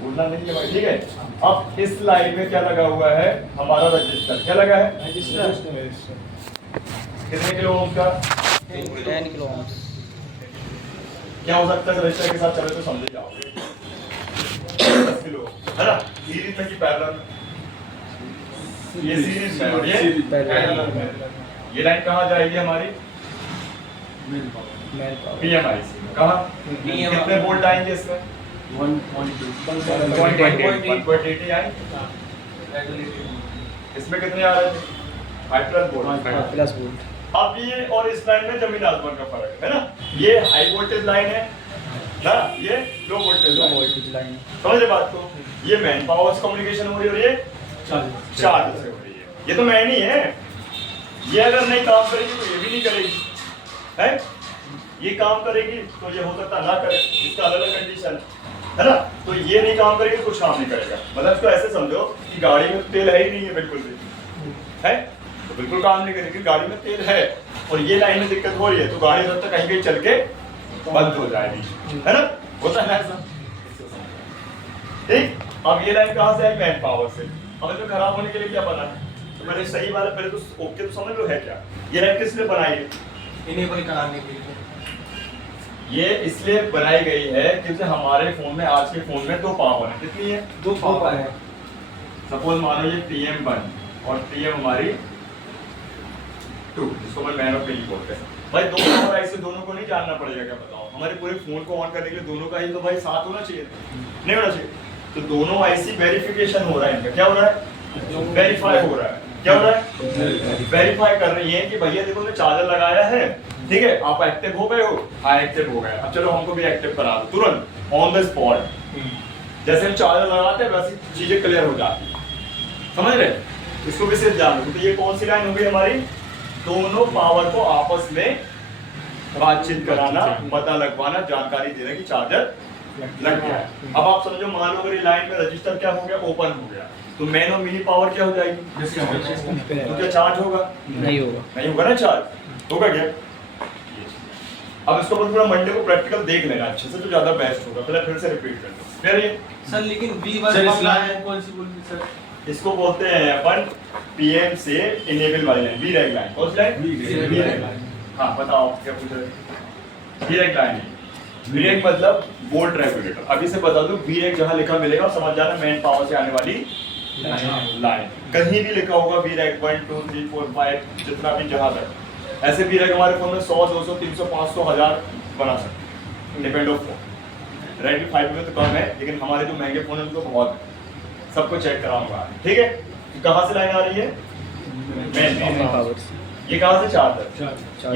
भूलना नहीं है भाई, ठीक है। अब इस लाइन में क्या लगा हुआ है, हमारा रजिस्टर क्या लगा है, कितने किलो ओम का, 10 किलो ohms। क्या हो सकता है रजिस्टर के साथ चले तो समझ जाओगे, 10 किलो है ना, सीरीज में कि पैरेलल, ये सीरीज में और ये पैरेलल में। ये लाइन कहाँ जाएगी हमारी, पीएमआईसी में, कहाँ कितने वोल्ट आएंगे इसमें, 1.80 आएंगे, इसमें कितने आ रहे थे, 5+ वोल्ट। अब ये और इस लाइन में जमीन आसमान का फर्क है ना, ये हाई वोल्टेज लाइन है ना, ये लो वोल्टेज लाइन, समझ रहे बात को। ये मैन पावर से कम्युनिकेशन हो रही है और ये चार्ज से हो रही है, ये तो मैन ही है। ये अगर नहीं काम करेगी तो ये भी नहीं करेगी, है ये काम करेगी तो ये हो सकता ना करे, इसका अलग अलग कंडीशन है ना। तो ये नहीं काम करेगी तो कुछ काम नहीं करेगा, मतलब इसको ऐसे समझो कि गाड़ी में तेल है ही नहीं है, बिल्कुल भी है तो बिल्कुल काम नहीं करेगी, गाड़ी में तेल है और ये लाइन में दिक्कत हो रही है तो गाड़ी जब तक कहीं कहीं चल के बंद हो जाएगी, है ना, होता है ऐसा, ठीक। अब ये लाइन कहाँ से आई, मैन पावर से। अब इसमें खराब होने के लिए क्या बना है, तो मैंने सही बात है, पहले तो ओके तो समझ लो है क्या, ये लाइन किस लिए बनाई है, इनेबल कराने के लिए। ये इसलिए बनाई गई है क्योंकि हमारे फोन में, आज के फोन में 2 पावर है, कितनी है, 2 पावर है। सपोज मानो ये PM1 और PM हमारी 2, जिसको मैं मैन और पिन बोलते हैं। भाई 2 पावर ऐसे दोनों को नहीं जानना पड़ेगा, क्या बताओ, हमारे पूरे फोन को ऑन करने के लिए दोनों का ही तो भाई साथ होना चाहिए, नहीं होना चाहिए। तो दोनों IC वेरिफिकेशन हो रहा है, इनका क्या हो रहा है, वेरीफाई हो रहा है, क्या हो रहा है, वेरीफाई कर रही है कि भैया देखो मैं चार्जर लगाया है, ठीक है, आप एक्टिव हो गए हो, हाँ एक्टिव हो गए, अब चलो हमको भी एक्टिव करा दो तुरंत ऑन द स्पॉट। जैसे हम चार्जर लगाते हैं वैसी चीजें क्लियर हो जाती है, समझ रहे, इसको भी सिर्फ जान लो। तो ये कौन सी लाइन हो गई हमारी, दोनों पावर को आपस में बातचीत कराना, पता लगवाना, जानकारी देना कि चार्जर लग गया है। अब आप समझो, मान लो अगर ये लाइन में रजिस्टर क्या हो गया, ओपन हो गया, तो मैन और मिनी पावर क्या हो जाएगी, तो क्या चार्ज होगा, नहीं होगा, नहीं होगा ना, चार्ज होगा क्या। अब इसको पूरा मंडे को प्रैक्टिकल देख लेना अच्छे से तो ज्यादा बेस्ट होगा, पहले फिर से रिपीट कर दो फिर ये सर। लेकिन V1 कौन सी बोल सर, इसको बोलते हैं अपन PM से इनेबल वाली लाइन, V-Reg लाइन, कौन सी लाइन, V-Reg लाइन। हाँ बताओ क्या पूछ रहे हैं, V-Reg लाइन, V-Reg मतलब वोल्ट रेगुलेटर। अभी से बता दूं, V-Reg जहाँ लिखा मिलेगा समझ जाना मैन पावर से आने वाली लाइन, कहीं भी लिखा होगा V-Reg 1 2 3 4 5 जितना भी, जहाँ तक ऐसे V-Reg हमारे फोन में 100 200 300 500 1000 बना सकते, डिपेंड ऑफ फोन। Redmi 5 में तो कम है, लेकिन हमारे जो महंगे फोन है उनको बहुत है, सबको चेक कराऊंगा, ठीक है। कहाँ से लाइन आ रही है, मैन पावर से। ये कहाँ से, चार्जर।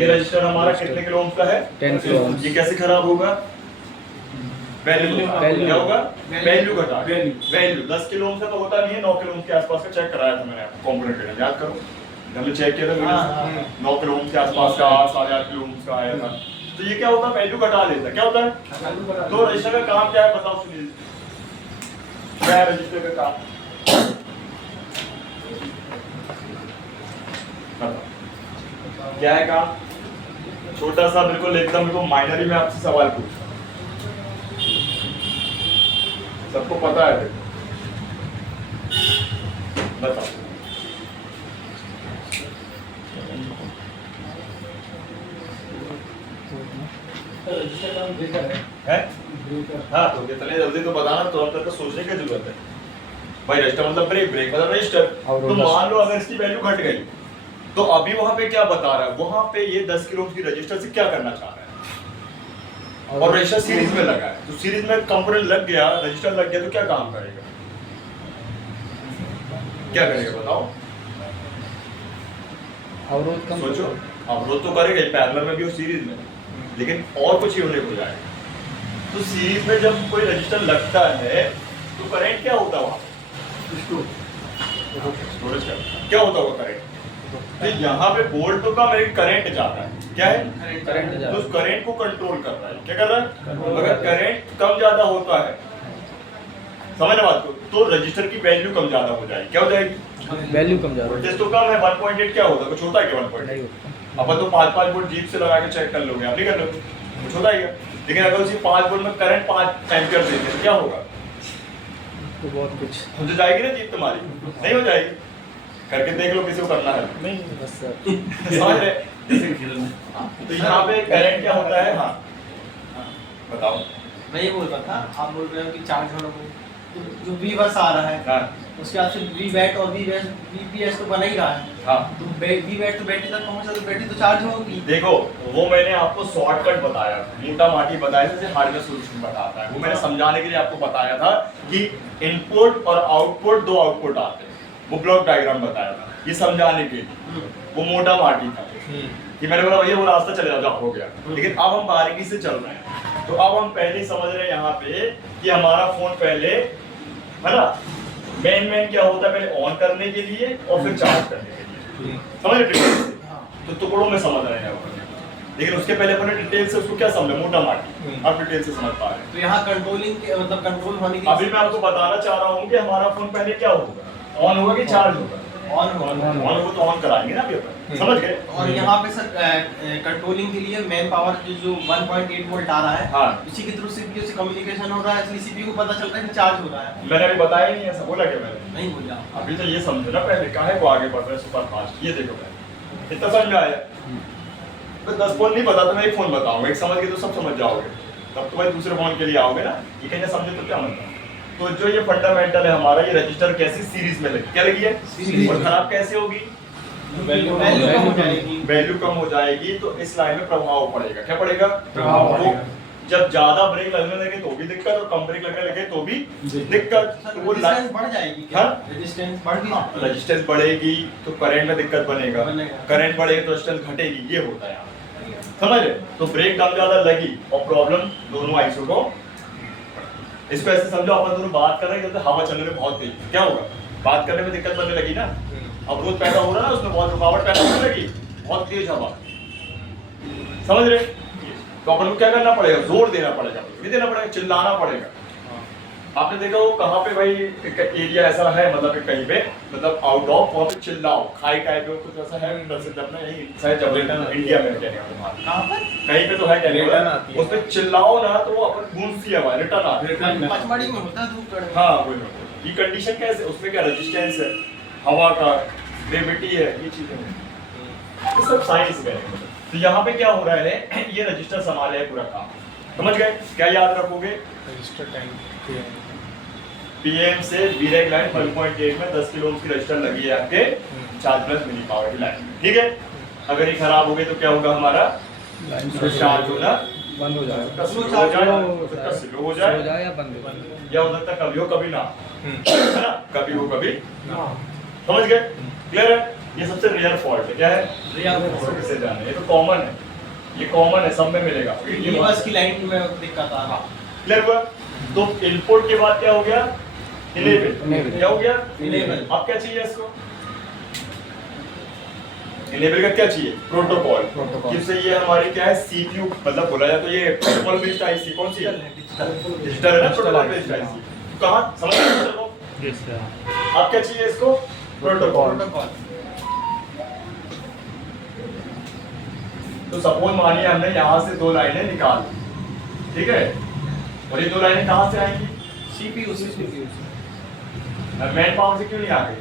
ये रजिस्टर हमारा कितने किलो ओम का है, 10 किलो ohms। ये कैसे खराब होगा, वैल्यू क्या होगा, वैल्यू घटा, वैल्यू 10 किलो ओम से तो होता नहीं है, 9 किलो ओम के आसपास का चेक कराया था मैंने कंपोनेंट, याद करो, हमने चेक किया था 9 किलो ओम के आसपास का, 8.5 किलो ओम का आया था। तो ये क्या होता है, वैल्यू घटा लेता है, क्या होता है। तो रजिस्टर का काम क्या है बताओ, सुनिए क्या है रजिस्टर का काम, क्या है काम, छोटा सा बिल्कुल एकदम बिल्कुल माइनर ही मैं आपसे सवाल पूछ, सबको पता है, बताओ। है? हाँ तो कितने जल्दी तो बताना, तुरंत तो सोचने की जरूरत है भाई। रजिस्टर मतलब ब्रेक, ब्रेक मतलब रजिस्टर। तो मान लो अगर इसकी वैल्यू घट गई तो अभी वहां पे क्या बता रहा है, वहां पे ये 10 किलो की रजिस्टर से क्या करना चाह रहा है, और रजिस्टर सीरीज में लगा है, तो सीरीज में कंपोनेंट लग गया, रजिस्टर लग गया, तो क्या काम करेगा, क्या करेगा बताओ, अवरोध कम, सोचो, अवरोध तो करेगा पैरेलल में भी और सीरीज में, लेकिन और कुछ ही होने को जाएगा। तो सीरीज में जब कोई रजिस्टर लगता है तो करंट क्या होता है वहां, स्टोरेज का क्या होता होगा करंट, तो यहाँ पे वोल्ट तो कम है, करंट जाता है, क्या है, करंट तो उस करंट को कंट्रोल कर रहा है, क्या कर रहा है, अगर करंट कम ज्यादा होता है, समझ बात को, तो रजिस्टर की वैल्यू कम ज्यादा हो जाएगी, क्या हो जाएगी, वैल्यू कम ज्यादा, वोल्टेज तो कम है 1.8, क्या होता है, कुछ होता है क्या 1.8, अपन तो 5 वोल्ट जीप से लगा के चेक कर लोगे, आप नहीं कर लोगे, कुछ होता है क्या, लेकिन अगर उसी 5 वोल्ट में करंट 5 एम्पियर देते हैं क्या होगा, तो बहुत कुछ मुझे जाएगी ना जीत तुम्हारी, नहीं हो जाएगी? करके देख लो किसी को करना है। नहीं बस सर समझ रहे? तो यहाँ पे करंट क्या होता है? हाँ बताओ। मैं ये बोल रहा था, आप बोल रहे हो कि चार्ज होना को तो जो वी बस आ रहा है हाँ उसके बाद से वी बैट और वी बीपीएस तो बना ही रहा है। हाँ तो वी बैट तो बैटरी तक पहुंचा तो बैटरी तो चार्ज होगी। देखो, वो मैंने आपको शॉर्टकट बताया, मोटा माटी बताया, जैसे हार्डवेयर सॉल्यूशन बताता है, वो मैंने समझाने के लिए आपको बताया था कि इनपुट और आउटपुट, दो आउटपुट आते हैं, वो ब्लॉक डायग्राम बताया था, ये समझाने के लिए। वो मोटा माटी था कि मैंने बोला भैया वो रास्ता चले जाओ, हो गया। लेकिन अब हम बारीकी से चल रहे हैं, तो अब हम पहले ही समझ रहे हैं यहाँ पे कि हमारा फोन पहले, है ना, मेन क्या होता है, पहले ऑन करने के लिए और फिर चार्ज करने के लिए, समझ रहे? तो टुकड़ों में समझ रहे हैं अपन, लेकिन उसके पहले अपने डिटेल से उसको क्या समझे, मोटा माटी, अब डिटेल से समझ पा रहे हैं। तो यहाँ कंट्रोलिंग मतलब कंट्रोल होने की अभी मैं आपको बताना चाह रहा हूँ कि हमारा फोन पहले क्या होगा, ऑन होगा कि चार्ज होगा? ऑन होगा। ऑन होगा तो ऑन कराएंगे ना अभी अपन, समझ गए? और यहाँ पे सर कंट्रोलिंग के लिए मैन पावर जो 1.8 वोल्ट आ रहा है, हाँ। इसी के थ्रू सीपीयू से कम्युनिकेशन हो रहा है, इसलिए सीपीयू को पता चलता है कि चार्ज हो रहा है। मैंने अभी बताया ही नहीं, ऐसा बोला क्या मैंने? नहीं बोला अभी तो ये समझो ना पहले, काहे को आगे बढ़ रहे हैं सुपर फास्ट। ये देखो पहले इतना समझ में आया, तो 10 फोन नहीं पता तो मैं एक फोन बताऊंगा, एक समझ के तो सब समझ जाओगे, तब तो भाई दूसरे फोन के लिए आओगे ना। ये कहना समझे तो क्या मतलब? तो जो ये फंडामेंटल है हमारा, ये रजिस्टर कैसी सीरीज में लगी, क्या लगी है? सीरीज। और खराब कैसे होगी? वैल्यू कम हो जाएगी। वैल्यू कम हो जाएगी, तो इस लाइन में प्रभाव पड़ेगा। क्या पड़ेगा? प्रभाव वो पड़ेगा। जब ज्यादा ब्रेक लगने लगे तो भी दिक्कत, और कम ब्रेक लगने लगे तो भी दिक्कत। तो वो रेजिस्टेंस बढ़ जाएगी क्या? हाँ? रेजिस्टेंस बढ़ गई। रेजिस्टेंस बढ़ेगी तो करंट में दिक्कत बनेगा, बनेगा। करंट बढ़ेगा तो रेजिस्टेंस घटेगी, ये होता है यहाँ, समझ रहे? तो ब्रेक कम ज्यादा लगी और प्रॉब्लम दोनों आइसों को। इसको ऐसे समझो, अपन दोनों बात कर रहे हैं, जैसे हवा चलने में बहुत तेज, क्या होगा? बात करने में दिक्कत बनने लगी ना, अवरोध पैदा हो रहा है ना, उसमें बहुत रुकावट पैदा होने लगी, बहुत तेज हवा, समझ रहे? तो अपन को क्या करना पड़ेगा? जोर देना पड़ेगा, नहीं देना पड़ेगा, चिल्लाना पड़ेगा। आपने देखा वो कहाँ पे भाई एरिया ऐसा है, मतलब कि कहीं पे, मतलब आउट ऑफ, वहाँ पे चिल्लाओ, खाई टाइप में कुछ ऐसा है प्रसिद्ध अपना, यही शायद जब इंडिया में कहने का, कहाँ पर? कहीं पे तो है कहने रिटर्न का, आती है। उस पे चिल्लाओ ना तो वो अपन गूंजती है, रिटर्न आती है। पचमढ़ी में होता है धूप कड़े। हाँ वही, ये कंडीशन कैसे, उसमें क्या रेजिस्टेंस है, हवा का ग्रेविटी है, ये चीजें हैं, ये सब साइंस है। तो यहाँ पे क्या हो रहा है, ये रजिस्टर संभाले है पूरा काम, समझ गए? क्या याद रखोगे? रजिस्टर टाइम पीएम से वीरेक लाइन 1.8 में 10 किलो ओम की रजिस्टर लगी है आपके 4 प्लस मिली पावर की लाइन, ठीक है? अगर ये खराब हो गई तो क्या होगा हमारा? चार्ज होना बंद हो जाएगा, उसका स्लो हो जाए, उसका स्लो हो जाए, या बंद हो जाए, या हो सकता कभी हो कभी ना, है ना, कभी हो कभी ना, समझ गए? क्लियर है? ये सबसे रेयर फॉल्ट है, क्या है? इसको किसे जाने, ये तो कॉमन है, ये कॉमन है, सब में मिलेगा। ये बस की लाइन में दिक्कत आ रहा। क्लियर हुआ? तो इनपुट के बाद क्या हो गया? इनेबल। क्या हो गया? इनेबल। अब क्या चाहिए इसको? इनेबल का क्या चाहिए? प्रोटोकॉल। प्रोटोकॉल। जिससे ये हमारी क्या है, सीपीयू, मतलब बोला जाए तो ये प्रोटोकॉल बेस्ड आईसी कौन सी है? डिजिटल है ना, प्रोटोकॉल बेस्ड आईसी। कहां समझ रहे हो? अब क्या चाहिए इसको? प्रोटोकॉल। तो सपोज मानिए हमने यहाँ से 2 लाइनें निकाल, ठीक है, और ये 2 लाइनें कहाँ से आएंगी? सीपीयू से। मैन पावर से क्यों नहीं आ गई?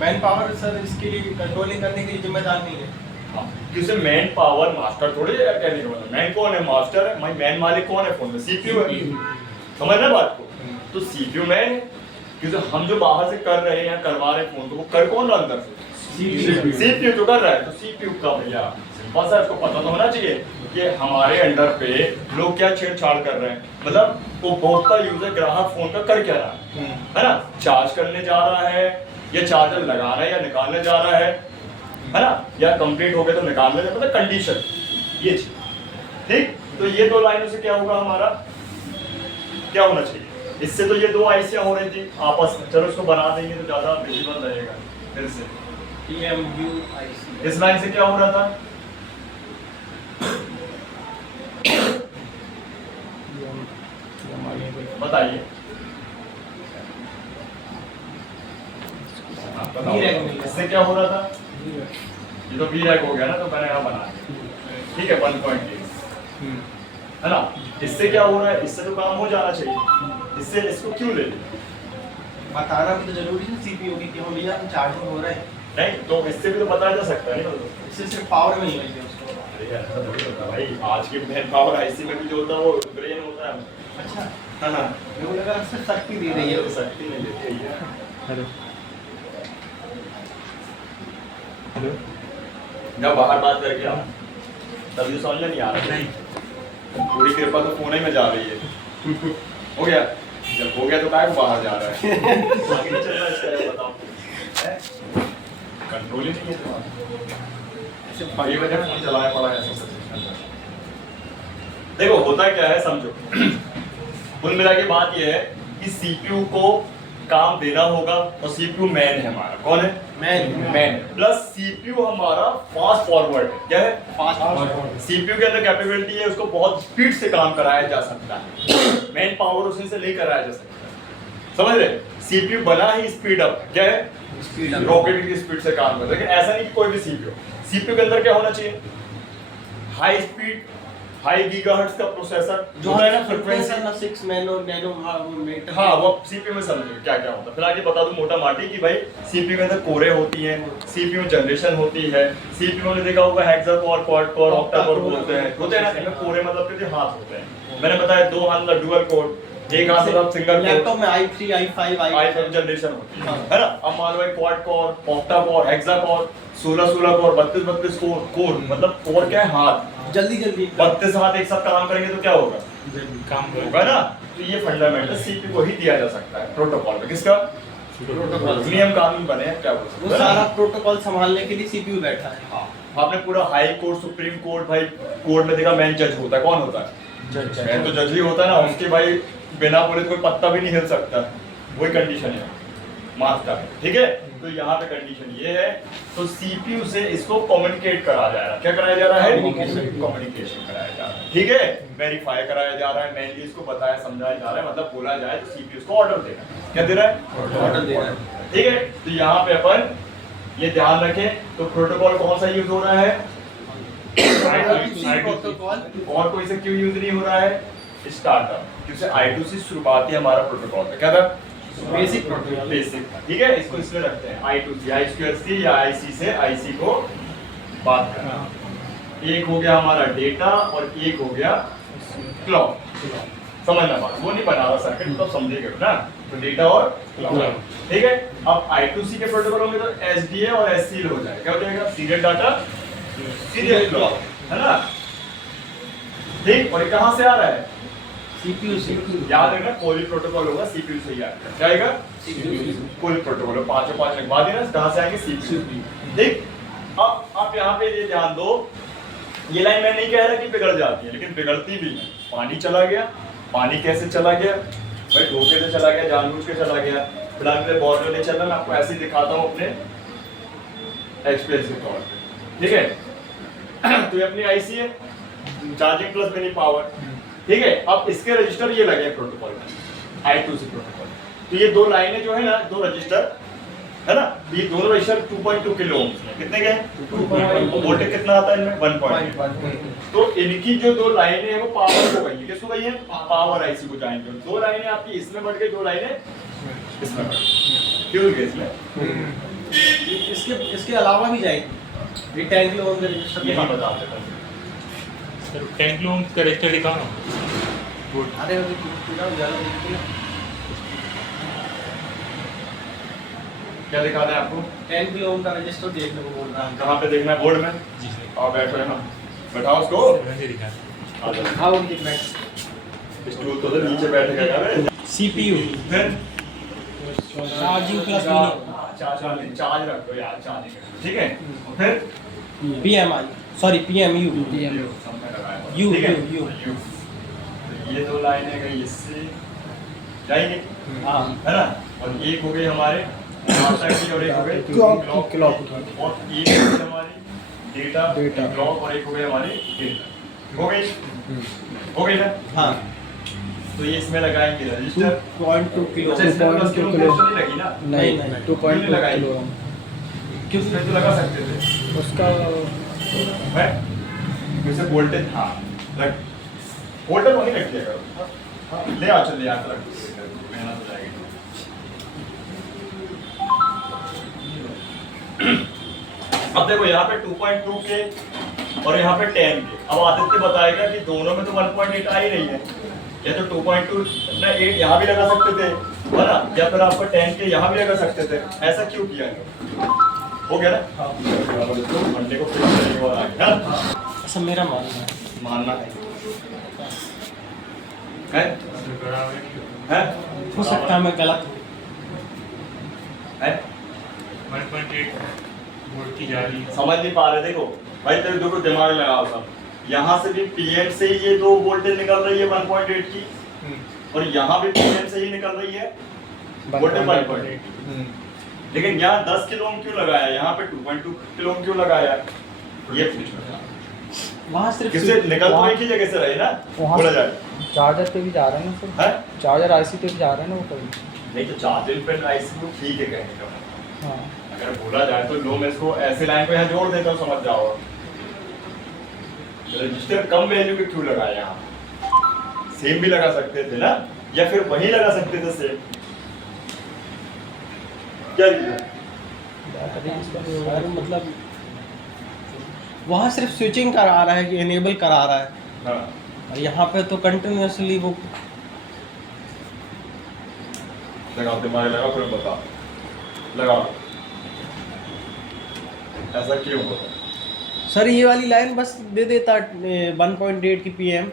मैन पावर सर इसके लिए कंट्रोलिंग करने के लिए जिम्मेदार नहीं है। क्योंकि मैन पावर मास्टर थोड़ी है, कहने का मतलब मैन कौन है? मास्टर है। मैन मालिक कौन है फोन में? सीपीयू है, समझना बात को? तो सीपीयू मैन है, क्योंकि हम जो बाहर से कर रहे हैं, करवा रहे हैं फोन को, वो कर कौन रहा अंदर से? सीपीयू तो कर रहा है, तो सीपीयू का भैया सिंपल सा, इसको पता तो होना चाहिए कि हमारे अंडर पे लोग क्या छेड़छाड़ कर रहे हैं, मतलब उपभोक्ता यूजर ग्राहक फोन का कर क्या रहा है ना? चार्ज करने जा रहा है, या चार्जर लगाना है या निकालने जा रहा है ना, या कंप्लीट हो गया तो निकालने, मतलब कंडीशन ये चीज, ठीक? तो ये 2 लाइनों से क्या होगा हमारा, क्या होना चाहिए? इससे तो ये 2 आईसियां हो रही थी आपस में, चलो इसको बना देंगे तो ज्यादा विजिबल रहेगा। फिर से PMUIC। इस लाइन से क्या हो रहा था? बताइए, इससे क्या हो रहा था? ये तो V-Rack हो गया ना, तो मैंने यहाँ बना दिया, ठीक है, 1.8 है ना? इससे क्या हो रहा है? इससे तो काम हो जाना चाहिए, इससे इसको क्यों ले लिया? बताना भी तो जरूरी है सीपीयू की कि हम भैया चार्जिंग हो रहा है। नहीं तो इससे भी तो बताया जा सकता है नहीं इससे सिर्फ पावर में ही मिलती है उसको। अरे यार ऐसा थोड़ी होता है भाई, आज की मैन पावर आईसी में भी जो होता है वो ब्रेन होता है। अच्छा, हाँ हाँ, मेरे को लगा सिर्फ शक्ति दे रही है ये शक्ति नहीं देती है ये। हेलो हेलो जब बाहर बात करके आओ तब ये समझ में नहीं आ रहा नहीं, पूरी कृपा तो फोन ही में जा रही है। हो गया, जब हो गया तो काय बाहर जा रहा है। आगे नहीं चल रहा इसका, बताओ कंट्रोल ही नहीं है तुम्हारा। ये वजह फोन चलाया पड़ा है ऐसा सब। देखो होता क्या है समझो, कुल मिला के बात ये है कि सीपीयू को काम देना होगा और सीपीयू मैन है हमारा। कौन है? मैन प्लस सीपीयू हमारा फास्ट फॉरवर्ड है। क्या है? Fast forward. सीपीयू के अंदर कैपेबिलिटी है, उसको बहुत स्पीड से काम कराया जा सकता है। मैन पावर उसी से नहीं कराया जा सकता। समझ रहे? सीपीयू बना ही स्पीड अप। क्या है? Speed up. रॉकेट की स्पीड से काम करता है। लेकिन ऐसा नहीं कि कोई भी सीपीयू के अंदर क्या होना चाहिए? हाई स्पीड, हाई गीगाहर्ट्ज का प्रोसेसर जो होता है ना, फ्रीक्वेंसी फ्रीक्वेंसी। 6 nano metre. हाँ वो सीपीयू में समझो क्या क्या होता है। फिर आगे बता दूं मोटा माटी कि भाई सीपीयू के अंदर कोरें होती हैं, सीपीयू जनरेशन होती है। सीपीयू ने देखा होगा hexa core, quad core, octa core बोलते हैं, होते हैं ना। इनमें कोरें मतलब कि हाथ होते हैं। मैंने बताया दो हाथ मतलब डुअल कोर, एक हाथ मतलब सिंगल कोर। लैपटॉप में i3 i5 i5 जनरेशन होती हाँ। है ना। अब मान लो quad core, octa core, hexa core, 16 core, 32 core मतलब कोर क्या है? हाथ। जल्दी 32 हाथ एक साथ काम करेंगे तो क्या होगा? काम होगा ना। तो ये फंडामेंटल सीपीयू को ही दिया जा सकता है प्रोटोकॉल में। किसका? प्रोटोकॉल। नियम कानून बने हैं, क्या बोल सकते वो हैं? सारा प्रोटोकॉल संभालने के लिए सीपीयू बैठा है। हाँ, आपने पूरा हाई कोर्ट, सुप्रीम कोर्ट, भाई कोर्ट में देखा मैन जज होता है। कौन होता है? मैन तो जज ही होता है ना। उसके भाई बिना बोले तो कोई पत्ता भी नहीं हिल सकता। वही कंडीशन है मास्टर। ठीक है, तो यहाँ पे कंडीशन ये है। तो सीपीयू से इसको कम्युनिकेट कराया जा रहा है। क्या कराया जा रहा है? कम्युनिकेशन कराया जा रहा है। ठीक है, वेरीफाई कराया जा रहा है, मैनली इसको बताया समझाया जा रहा है। मतलब बोला जाए तो सीपीयू को ऑर्डर दे रहा है। क्या दे रहा है? ऑर्डर दे रहा है। ठीक है, तो यहाँ पे अपन ये ध्यान रखें। तो प्रोटोकॉल कौन सा यूज हो रहा है? प्रोटोकॉल। और कोई से क्यों यूज नहीं हो रहा है? स्टार्टअप, क्योंकि I2C शुरुआती हमारा प्रोटोकॉल है। क्या था? Basic protocol. बेसिक। ठीक है, इसको इसमें रखते हैं I2C, I2C या IC से IC को बात करना। एक हो गया हमारा डेटा और एक हो गया क्लॉक। समझना बात, वो नहीं बना रहा सर्किट, तो समझेगा ना। तो डेटा और क्लॉक। ठीक है, अब I2C के प्रोटोकॉल होंगे तो SDA और SCL हो जाएगा। क्या हो जाएगा? सीरियल डाटा, सीरियल क्लॉक, है ना। ठीक, और ये कहाँ से आ रहा है? सीपीयू से। याद रखना, कोई भी प्रोटोकॉल होगा सीपीयू से ही आएगा। क्या आएगा? कोई प्रोटोकॉल, पांचों पांच लिखवा देना। कहाँ से आएंगे? सीपीयू। ठीक, अब आप यहाँ पे ये ध्यान दो, ये लाइन मैं नहीं कह रहा कि बिगड़ जाती है, लेकिन बिगड़ती भी है। पानी चला गया, पानी कैसे चला गया भाई? धोखे से चला गया, जानबूझ के चला गया। फिलहाल मेरे बोर्ड में नहीं चल रहा, मैं आपको ऐसे ही दिखाता हूँ अपने एक्सपीरियंस के तौर पे। ठीक है, तो ये अपनी आईसी है, चार्जिंग प्लस मिनी पावर। ठीक है, अब इसके रजिस्टर ये लगे प्रोटोकॉल में, I2C प्रोटोकॉल। तो ये दो लाइनें जो है ना, दो रजिस्टर है ना, ये दोनों रजिस्टर 2.2 किलो ओम्स में। कितने के? 2.2। वोल्टेज कितना आता है इनमें? 1.2। तो इनकी जो दो लाइनें हैं वो पावर को गई है। किसको गई है? पावर आईसी को जाएंगे। दो लाइनें आपकी इसमें बढ़ गई, दो लाइनें इसमें बढ़ गई। क्यों गई इसमें? इसके अलावा भी जाएगी। ये 10 किलो ओम का रजिस्टर यही बता देता हूं। सर 10 किलो ओम्स का रजिस्टर दिखाओ ना। अरे पूरा उजाला देखिए ना। क्या दिखाना है आपको? 10 किलो ओम का रजिस्टर देखने को बोल रहा है। कहाँ पे देखना है? बोर्ड में। जी सर। और बैठो यहाँ, बैठाओ उसको। वैसे दिखा। आ जाओ। हाँ वो दिख रहा है। स्टूल तो नीचे बैठेगा यार। सीपीयू फिर चार्जिंग प्लस चार्ज रख दो यार, चार्जिंग। ठीक है, फिर PMI सॉरी PMU यू ठीक है? यू तो ये दो लाइनें गई इससे जाएंगे, हाँ है ना। और एक हो गई हमारे डाटा की और एक हो गई क्लॉक की। और एक हो गई हमारी डेटा क्लॉक और एक हो गई हमारी डेटा। हो गई? हो गई ना। हाँ तो ये इसमें लगाएंगे रजिस्टर। 2.2 किलो अच्छा, इसमें प्लस किलो नहीं लगी ना? नहीं नहीं, 2.2 लगाई। Kilo ohm. क्यों? उसमें तो लगा सकते थे उसका है, जैसे वोल्टेज। हाँ रख, वोल्टेज वहीं रख दिया करो। ले आ, चल ले आ, रख, मेहनत हो जाएगी। अब देखो यहाँ पे 2.2 के और यहाँ पे 10 के। अब आदित्य बताएगा कि दोनों में तो 1.8 आ ही रही है, या तो 2.2 अपना 8 यहाँ भी लगा सकते थे, है ना, या फिर आपको 10 के यहाँ भी लगा सकते थे। ऐसा क्यों किया है? हो गया ना? हाँ। मंडे को फिक्स करने वाला है ना? ऐसा मेरा मानना है। मानना है? है? हो सकता है मैं गलत हूँ। है? 1.8 वोल्ट की जा रही है। समझ नहीं पा रहे? देखो भाई, तेरे देखो दिमाग लगाओ सब। यहाँ से भी पीएम से ही ये 2 वोल्टेज निकल रही है 1.8 की, और यहाँ भी पीएम से ही निकल रही है वोल्टेज 1.8। लेकिन यहाँ 10 किलो ओम क्यों लगाया, यहाँ पे 2.2 किलो ओम क्यों लगाया, ये पूछना। वहाँ सिर्फ किससे निकल तो एक ही जगह से रहे ना, बोला जाए। चार्जर पे भी जा रहे हैं ना सर, है? चार्जर आईसी पे भी जा रहे हैं ना वो कभी। नहीं तो चार्जिंग पे आईसी को ठीक है कहने का मतलब। हाँ, अगर बोला जाए तो लो मैं इसको ऐसे लाइन पे यहाँ जोड़ देता हूँ, समझ जाओ। रजिस्टर कम वैल्यू के क्यों लगाया यहाँ? सेम भी लगा सकते थे ना, या फिर वही लगा सकते थे सेम। क्या सर मतलब वहाँ सिर्फ स्विचिंग करा रहा है कि इनेबल करा रहा है, हाँ। और यहाँ पे तो कंटिन्यूअसली वो लगाओ, दिमाग लगाओ, फिर बताओ। लगाओ, ऐसा क्यों होता है? सर ये वाली लाइन बस दे देता 1.8 की पीएम,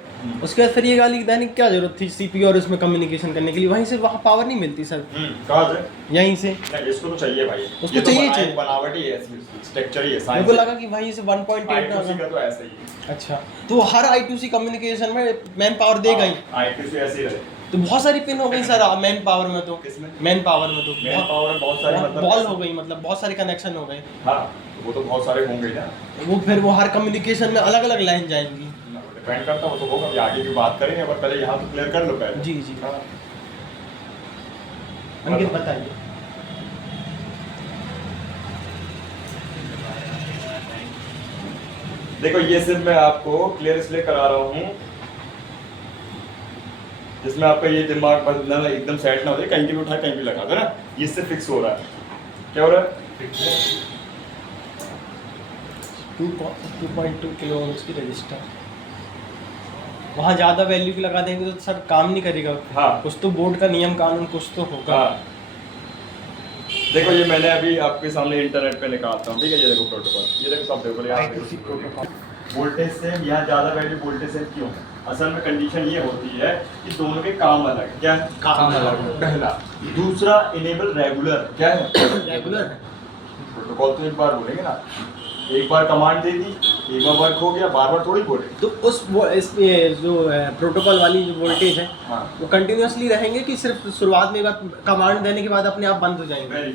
उसके बाद फिर ये वाली देने की क्या जरूरत थी सीपीयू और उसमें कम्युनिकेशन करने के लिए? वहीं से वहाँ पावर नहीं मिलती सर, कहाँ से? यहीं से। नहीं, इसको तो चाहिए भाई, उसको ये तो चाहिए। बनावटी है, स्ट्रक्चर ही है, मेरे साइंस को है। लगा कि वहीं से 1.8 ना I2C का तो ऐसा ही है। अच्छा, तो हर I2C कम्युनिकेशन में मैन पावर देगा ही। I2C ऐसे ही रहे। तो बहुत सारी पिन हो गई सर मैन पावर में तो। किसमें? मैन पावर में तो मेन पावर में बहुत सारी मतलब बॉल हो गई, मतलब बहुत सारे कनेक्शन हो गए। हाँ, तो वो तो बहुत सारे होंगे ना। वो फिर वो हर कम्युनिकेशन में अलग अलग लाइन जाएंगी। डिपेंड करता है, वो तो होगा, अभी आगे की बात करेंगे, पर पहले यहाँ तो क्लियर कर लो पहले। जी जी। हाँ। अंकित बताइए। देखो ये सिर्फ मैं आपको क्लियर इसलिए करा रहा हूँ जिसमें आपका ये दिमाग बदलना एकदम सेट ना हो जाए, कहीं भी उठा कहीं भी लगा दो ना, ये इससे फिक्स हो रहा है। क्या हो रहा है? 2.2 किलो ओम्स की रजिस्टर, वहाँ ज़्यादा वैल्यू की लगा देंगे तो सर काम नहीं करेगा। हाँ। कुछ तो बोर्ड का नियम कानून कुछ तो होगा। हाँ। देखो ये मैंने अभी आपके सामने इंटरनेट पे निकालता हूँ, ठीक है? ये देखो प्रोटोकॉल, ये देखो सब देखो, यहाँ देखो वोल्टेज सेम, यहाँ ज़्यादा वैल्यू वोल्टेज सेम क्यों? असल में कंडीशन ये होती है कि दोनों के काम अलग है। क्या है? काम अलग है। पहला। दूसरा, इनेबल रेगुलर। क्या है? रेगुलर है। प्रोटोकॉल तो एक बार बोलेंगे ना, एक बार कमांड दे दी, एक बार वर्क हो गया, बार बार थोड़ी बोले। तो उस वो इस ये जो प्रोटोकॉल वाली जो वोल्टेज है हाँ। वो कंटिन्यूअसली रहेंगे कि सिर्फ शुरुआत में एक बार कमांड देने के बाद अपने आप बंद हो जाएंगे? वेरी,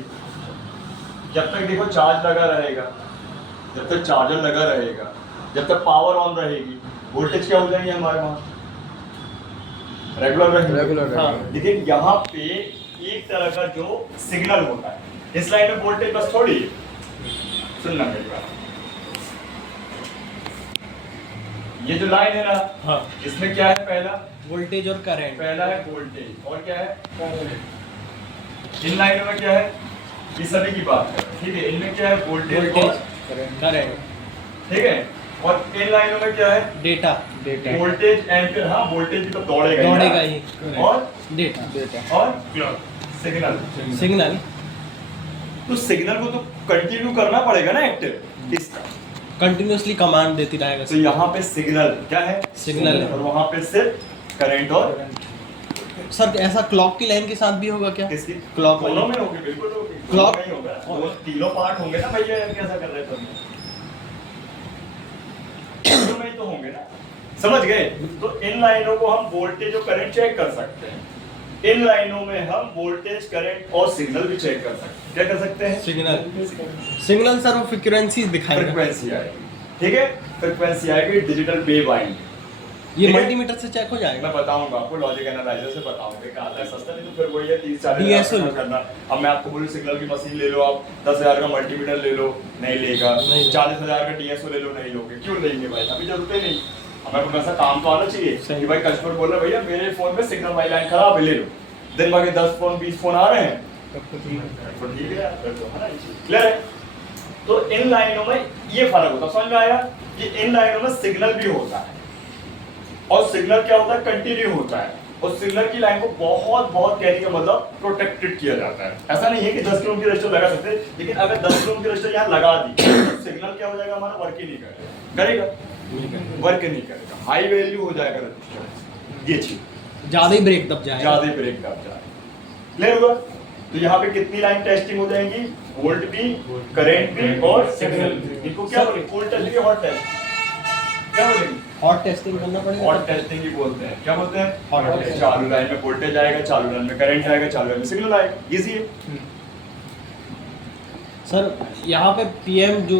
जब तक देखो चार्ज लगा रहेगा, जब तक चार्जर लगा रहेगा, जब तक पावर ऑन रहेगी, वोल्टेज क्या हो जाएंगे हमारे वहाँ? रेगुलर रहेंगे। रेगुलर हाँ। लेकिन यहाँ पे एक तरह का जो सिग्नल होता है, इस लाइन में वोल्टेज बस थोड़ी है। सुनना मेरी बात, ये जो लाइन है ना, हाँ। इसमें क्या है? पहला वोल्टेज और करंट। पहला है वोल्टेज, और क्या है? करंट। इन लाइनों में क्या है? ये सभी की बात कर रहे हैं, ठीक है? इनमें क्या है? वोल्टेज और करंट। ठीक है? और इन लाइनों में क्या है? डेटा। Voltage ampere. हाँ, वोल्टेज भी तो दौड़ेगा ही ना। दौड़ेगा ही। और डेटा और सिग्नल। सिग्नल। तो सिग्नल को तो कंटिन्यू करना पड़ेगा ना, एक्टिव इसका। कंटिन्यूअसली कमांड देती रहेगा। तो यहाँ पे सिग्नल क्या है? सिग्नल है। और वहाँ पे सिर्फ करंट और सर ऐसा क्लॉक की लाइन के साथ भी होगा क्या? किसकी? क्लॉक दोनों में होगी, बिल्कुल होगी। क्लॉक में ही होगा, वो तीनों पार्ट होंगे ना भैया, कैसा कर रहे तुम? तीनों में ही तो होंगे ना, समझ गए? तो इन लाइनों को हम वोल्टेज और करंट चेक कर सकते हैं, इन लाइनों में हम वोल्टेज, करंट और सिग्नल भी चेक कर सकते हैं। क्या कर सकते हैं? सिग्नल सर वो फ्रीक्वेंसी दिखाएगा। फ्रीक्वेंसी आएगी, ठीक है? फ्रीक्वेंसी आएगी, डिजिटल वेव आएंगे। ये ठीक है? मल्टीमीटर से चेक हो जाएगा। मैं बताऊंगा आपको, लॉजिक एनालाइजर से बताऊंगा। कहा था सस्ता, नहीं तो फिर वही है 30-40 DSO हज़ार करना। अब मैं आपको बोलूं सिग्नल की मशीन ले लो, आप 10,000 का मल्टीमीटर ले लो, नहीं लेगा। नहीं। 40,000 का DSO ले लो, नहीं लोगे। क्यों लेंगे भाई? अभी जरूरत ही नहीं। हमें कोई ऐसा काम तो आना चाहिए कि भाई कस्टमर बोल रहा है भैया मेरे फोन में सिग्नल वाली लाइन खराब है, ले लो। दिन भर के 10 फोन 20 फोन आ रहे हैं, तो ठीक है, फिर तो है ना, क्लियर है? तो इन लाइनों में ये फर्क होता है, समझ में आया कि इन लाइनों में सिग्नल भी होता है और सिग्नल क्या होता है, कंटिन्यू होता है। और सिग्नल की लाइन को बहुत बहुत कहने का मतलब प्रोटेक्टेड किया जाता है। ऐसा नहीं है कि 10 किलो की रजिस्टर लगा सकते, लेकिन अगर 10 किलो की रजिस्टर यहाँ लगा दी तो सिग्नल क्या हो जाएगा, हमारा वर्क ही नहीं करेगा, वर्क नहीं करेगा, हाई वैल्यू हो जाएगा रजिस्टर, ये चीज ज्यादा ही ब्रेक दब जाएगा, ज्यादा ब्रेक दब जाएगा। क्लियर हुआ? तो यहाँ पे कितनी लाइन टेस्टिंग हो जाएंगी, वोल्ट भी, करंट भी और सिग्नल भी। इनको क्या बोलेंगे, कोल्ड टेस्ट या हॉट टेस्ट, क्या बोलेंगे, हॉट टेस्टिंग करना पड़ेगा। हॉट टेस्टिंग ही बोलते हैं। क्या बोलते हैं, Hot हॉट टेस्ट। चालू लाइन में वोल्टेज आएगा, चालू लाइन में करंट आएगा, चालू लाइन में सिग्नल आएगा, इजी है। सर यहाँ पे पीएम जो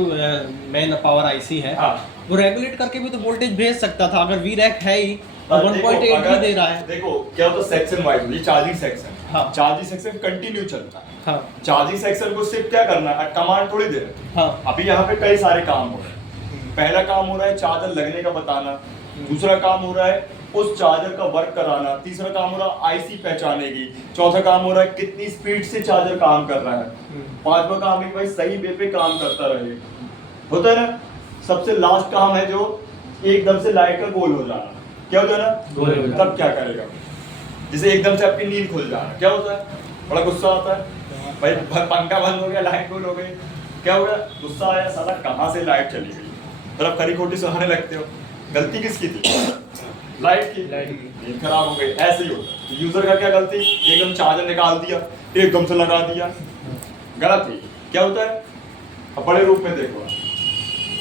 मेन पावर आईसी है, हाँ। वो रेगुलेट करके भी तो वोल्टेज भेज सकता था, अगर वी रैक है ही देखो, 1.8 भी दे रहा है। देखो क्या होता है, सेक्शन वाइज, ये चार्जिंग सेक्शन, हाँ। चार्जिंग सेक्शन कंटिन्यू चलता है। हाँ चार्जिंग सेक्शन को सिर्फ क्या करना है, कमांड थोड़ी दे रहे हैं। हाँ अभी यहाँ पे कई सारे काम हो रहे हैं। पहला काम हो रहा है चार्जर लगने का बताना, दूसरा काम हो रहा है उस चार्जर का वर्क कराना, तीसरा काम हो रहा है आईसी पहचाने की, चौथा काम हो रहा है कितनी स्पीड से चार्जर काम कर रहा है, पांचवा काम है कि भाई सही वे पे काम करता रहे, होता है ना। सबसे लास्ट काम है जो एकदम से लाइट का गोल हो जाना, क्या हो जाना, गोल हो जाना। तब क्या करेगा, जैसे एकदम से आपकी नींद खुल जाना, क्या होता है, बड़ा गुस्सा आता है, भाई पंखा बंद हो गया, लाइट गोल हो गई, क्या हो गया, गुस्सा आया, साला कहाँ से लाइट चली गई, फिर आप खरी खोटी सुनाने लगते हो। गलती किसकी थी, लाइट की, नींद खराब हो गई। ऐसे ही होता है यूजर का, क्या गलती, एकदम चार्जर निकाल दिया, एकदम से लगा दिया, गलत है। क्या होता है, अब बड़े रूप में देखो,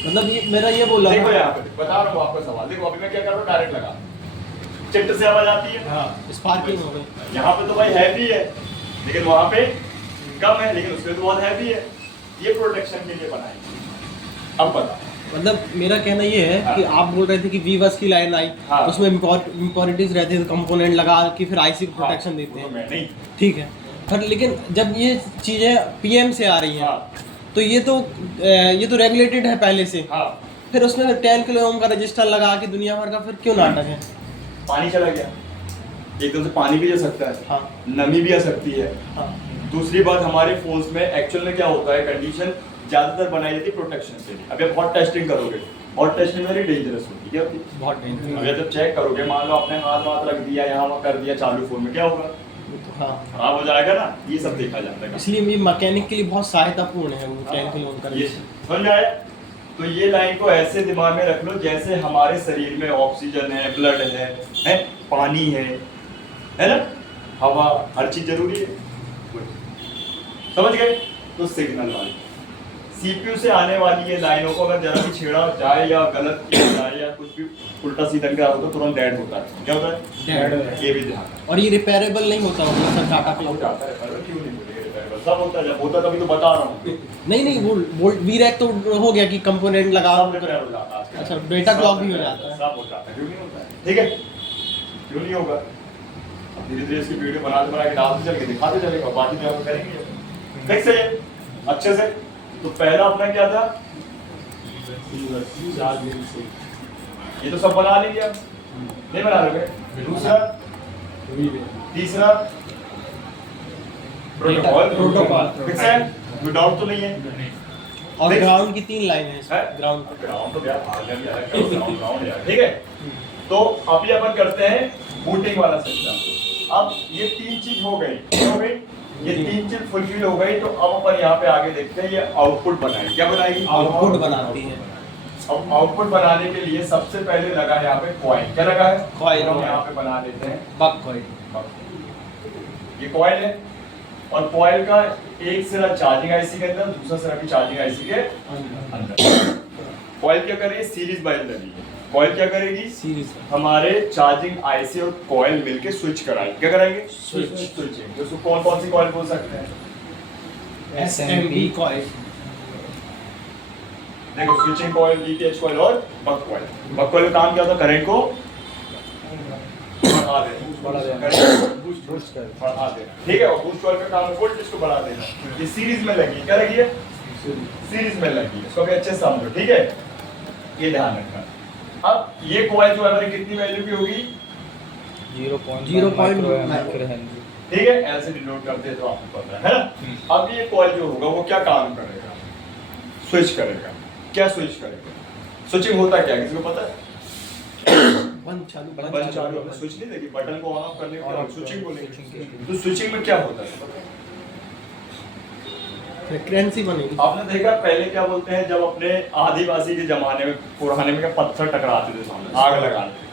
मतलब ये मेरा ये बोला देखो यहाँ पे बता रहा हूँ आपको सवाल, देखो अभी मैं क्या कर रहा हूँ, डायरेक्ट लगा, चिट से आवाज आती है, हाँ स्पार्किंग हो गई। यहाँ पे तो भाई हैवी है, लेकिन वहाँ पे कम है, लेकिन उसमें तो बहुत हैवी है। ये प्रोटेक्शन के लिए बनाई। अब बता, मतलब मेरा कहना ये है कि आप बोल रहे थे कि वीवर्स की लाइन आई, हाँ। उसमें इम्प्योरिटीज रहते हैं, कंपोनेंट लगा के फिर आईसी को प्रोटेक्शन देते वो तो हैं, मैं नहीं, ठीक है। पर लेकिन जब ये चीजें पीएम से आ रही हैं, हाँ तो ये तो रेगुलेटेड है पहले से, हाँ, फिर उसमें 10 किलो ओम का रजिस्टर लगा के दुनिया भर का, फिर क्यों नाटक है। पानी चला गया, एकदम से पानी भी जा सकता है, हाँ नमी भी आ सकती है। हाँ दूसरी बात, हमारे फोन्स में एक्चुअल में क्या होता है, कंडीशन ज्यादातर बनाई जाती है प्रोटेक्शन के लिए। अभी आप हॉट टेस्टिंग करोगे, हॉट टेस्टिंग वेरी डेंजरस होती है, बहुत डेंजर। अगर जब चेक करोगे, मान लो आपने हाथ वाथ रख दिया, यहाँ वहाँ कर दिया चालू फोन में, क्या होगा, हाँ खराब हो जाएगा ना, ये सब देखा जाता है। इसलिए ये मैकेनिक के लिए बहुत सहायतापूर्ण है वो 10 किलो ओम का ये रजिस्टर। समझ में आया? तो ये लाइन को ऐसे दिमाग में रख लो जैसे हमारे शरीर में ऑक्सीजन है, ब्लड है, पानी है ना, हवा, हर चीज जरूरी है, समझ गए। तो सिग्नल वाली सीपीयू से आने वाली ये लाइनों को अगर जरा भी छेड़ा जाए या गलत किया जाए या कुछ भी उल्टा सीधा क्या होता है, तुरंत डेड होता है। क्या होता है, ये भी ध्यान रखना। और ये रिपेयरेबल नहीं होता होगा सर, टाटा हो पे जाता है, पर क्यों नहीं बोलेंगे रिपेयरेबल, सब होता है, जब होता तभी तो बता रहा हूँ। नहीं वो वी रैक तो हो गया कि कंपोनेंट लगा, सब रिपेयर हो जाता है आजकल। अच्छा, डेटा सब क्लॉक भी हो रिपेयर जाता है। सब हो जाता है, क्यों नहीं होता है, ठीक है, क्यों नहीं होगा। अब धीरे धीरे इसकी वीडियो बना के डालते चलेंगे, दिखाते चलेंगे, बाकी जो हम करेंगे ठीक से अच्छे से। तो पहला अपना क्या था, ये तो सब बना लेंगे, अब नहीं बना लोगे। दूसरा, तीसरा प्रोटोकॉल फिक्स है, कोई डाउट तो नहीं है। और ग्राउंड की 3 लाइन है है? ग्राउंड। ग्राउंड तो यार भाग गया यार, ग्राउंड यार, ठीक है। तो अभी अपन करते हैं बूटिंग वाला सिस्टम। अब ये 3 चीज हो गई, क्या हो गई, ये 3 चीज फुलफिल हो गई। तो अब अपन यहाँ पे आगे देखते हैं, ये आउटपुट बनाएगी, क्या बनाएगी, आउटपुट बनाती है। अब आउटपुट बनाने के लिए सबसे पहले लगा है यहाँ पे कॉइल, क्या लगा है, कॉइल। हम यहाँ पे बना देते हैं बक कॉइल। ये कॉइल है, और कॉइल का एक सिरा चार्जिंग आईसी के अंदर, दूसरा सिरा भी चार्जिंग आईसी के अंदर। कॉइल क्या करेगी, सीरीज वाइज लगी है। कॉइल क्या करेगी, सीरीज हमारे चार्जिंग आईसी और कॉइल मिलके स्विच कराएंगे, क्या कराएंगे, स्विच। स्विचिंग। तो उसको कौन सी कॉइल बोल सकते हैं, एसएमबी कॉइल। देखो स्विचिंग कॉइल, लीकेज कॉइल और बक कॉइल। बक कॉइल का काम क्या होता है, करंट को बढ़ा देना, बूस्ट कर बढ़ा देना, ठीक है। और बूस्ट कॉइल का काम है वोल्टेज को बढ़ा देना। ये सीरीज में लगी है, क्या लगी है, सीरीज में लगी है, इसको भी अच्छे से समझो, ठीक है, ये ध्यान रखना। अब ये कॉइल जो है हमारी कितनी वैल्यू की होगी, 0.1 माइक्रो हेनरी। ठीक है, एल से डिनोट करते हैं तो आपको पता है ना। अब ये कॉइल जो होगा वो क्या काम करेगा, स्विच करेगा। क्या स्विच करेगा? स्विचिंग होता क्या है, किसी को पता है? बंद चालू बंद चालू हमने स्विच नहीं देखी, बटन को ऑन ऑफ करने को स्विचिंग बोलेंगे। switching तो स्विचिंग में क्या होता है? फ्रीक्वेंसी बनेगी। आपने देखा पहले क्या बोलते हैं, जब अपने आदिवासी के जमाने में पुराने में क्या पत्थर टकराते थे सामने, आग लगाते थे,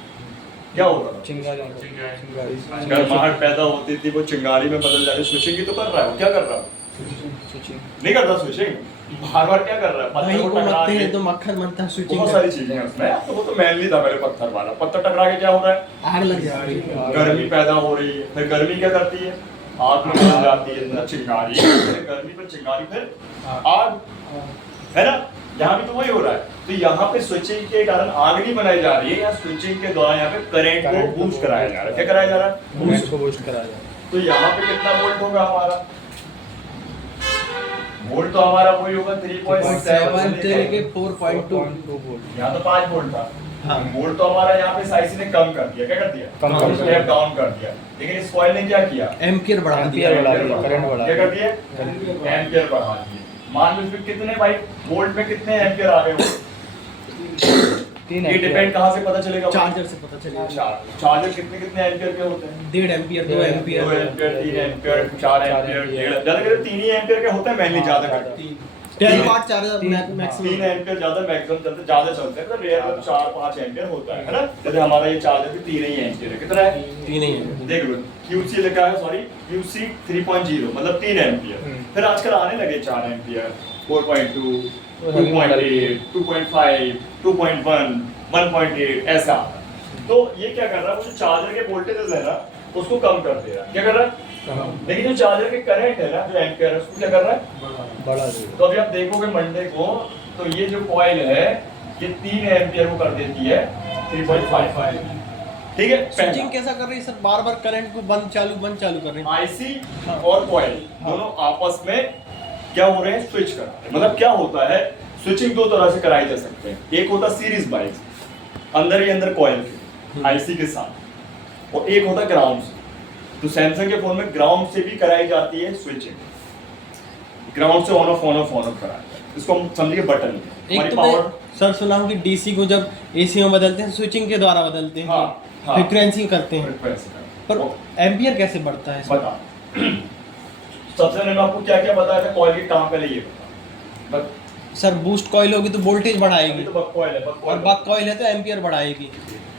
क्या होता था? चिंगारी चिंगारी। गर्माहट पैदा होती थी, वो चिंगारी में बदल जाती। स्विचिंग ही तो कर रहा है वो, क्या कर रहा है? स्विचिंग नहीं करता स्विचिंग, बार बार क्या कर रहा है? दही पत्थर को को टकरा मथते हैं के तो मक्खन बनता है, स्विचिंग बहुत सारी चीजें हैं उसमें। तो वो तो मैनली था पहले पत्थर वाला। पत्थर टकरा के क्या हो रहा है? आग लग जाती है। गर्मी पैदा हो रही है। फिर गर्मी क्या करती है? आग में बदल जाती है ना, चिंगारी। फिर गर्मी पर चिंगारी, फिर आग, है ना? यहाँ भी तो वही हो रहा है। तो यहाँ पे स्विचिंग के कारण आग नहीं बनाई जा रही है, या स्विचिंग के द्वारा यहाँ पे करंट को बूस्ट कराया जा रहा है। क्या कराया जा रहा है? बूस्ट को बूस्ट करा जाए। तो यहाँ पे कितना वोल्ट होगा हमारा? वोल्ट तो हमारा वही होगा 3.7 से लेके 4.2। 2 वोल्ट। यहाँ तो 5 वोल्ट था। हाँ। वोल्ट तो हमारा यहाँ पे साइज ने कम कर दिया। क्या कर दिया? कम कर दिया। स्टेप डाउन कर दिया। लेकिन इस कॉइल ने क्या किया? एम्पियर बढ़ा दिया। एम्पियर बढ़ा दिया, करंट बढ़ा क्या दिया। कर दिया? एम्पियर बढ़ा दिए। मान लो इसमें कितने भाई वोल्ट में कितने एम्पियर आ गए हो? 3 ये डिपेंड कहाँ से पता चलेगा? चार्जर से पता चलेगा। चार्जर कितने कितने एम्पियर के होते हैं? 1.5 ampere, 2 2 ampere. Ampere, 3 ampere, 4 ampere, 1.5, ज्यादा करके 3 ही एम्पियर के होते हैं मैनली, ज्यादा करके 10 वाट चार्जर 3 मैक्सिमम। एम्पियर ज्यादा मैक्सिमम चलते, ज्यादा चलते हैं। तो रेयर में 4-5 एम्पियर होता है ना? जैसे हमारा ये चार्जर भी 3 ही एम्पियर है। कितना है? 3 ही है। देख लो QC लिखा है, सॉरी QC 3.0 मतलब 3 एम्पियर। फिर आजकल आने लगे 4 एम्पियर, 4.2, 2.8, 2.5, 2.1, 1.8 ऐसा। तो ये क्या कर रहा है? वो जो चार्जर के वोल्टेजेस है ना, उसको कम कर दे रहा है। क्या कर रहा है? लेकिन जो चार्जर के करंट है ना, जो एम्पियर है, उसको क्या कर रहा है? बढ़ा दे। तो अभी आप देखोगे मंडे को, तो ये जो कॉइल है ये 3 एम्पियर को कर देती है 3.5। ठीक है? स्विचिंग कैसा कर रही है सर? बार-बार करंट को बंद चालू कर रहे हैं। आईसी और कॉइल दोनों आपस में क्या हो रहे हैं? स्विच कर रहे हैं। मतलब क्या होता है? स्विचिंग 2 तरह से कराई जा सकते हैं। एक होता सीरीज बाइज, अंदर ही अंदर कॉइल के आईसी के साथ, और एक होता ग्राउंड से। तो सैमसंग के फोन में ग्राउंड से भी कराई जाती है स्विचिंग। ग्राउंड से ऑन ऑफ कराया जाता है। इसको हम समझिए बटन। एक तो मैं सर सुना हूँ कि डीसी को जब एसी में बदलते हैं स्विचिंग के द्वारा बदलते हैं, हाँ, हाँ। फ्रीक्वेंसी करते हैं, फ्रीक्वेंसी पर एम्पियर कैसे बढ़ता है इसमें? बता। सबसे पहले मैं आपको क्या क्या बताया था कॉइल के काम, पहले ये बता। सर बूस्ट कॉइल होगी तो वोल्टेज बढ़ाएगी, अभी तो बक कॉइल है, बक और बक कॉइल है तो एम्पियर बढ़ाएगी।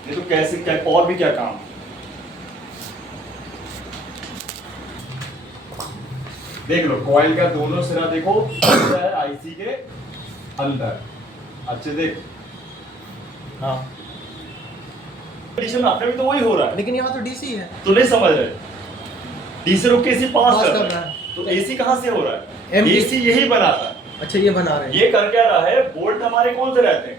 ये तो कैसे क्या और भी क्या काम? देख लो कॉइल का दोनों सिरा देखो, है आईसी के अंदर। अच्छे देख, हाँ एडिशन में आपने भी तो वही हो रहा है, लेकिन यहाँ तो डीसी है। तो नहीं समझ रहे। डीसी रुक के एसी पास पास कर कर रहा रहा है, है। तो एसी कहाँ से हो रहा है? MP एसी यही बनाता है। अच्छा ये बना रहे हैं। ये कर क्या रहा है? वोल्ट हमारे कौन से रहते हैं?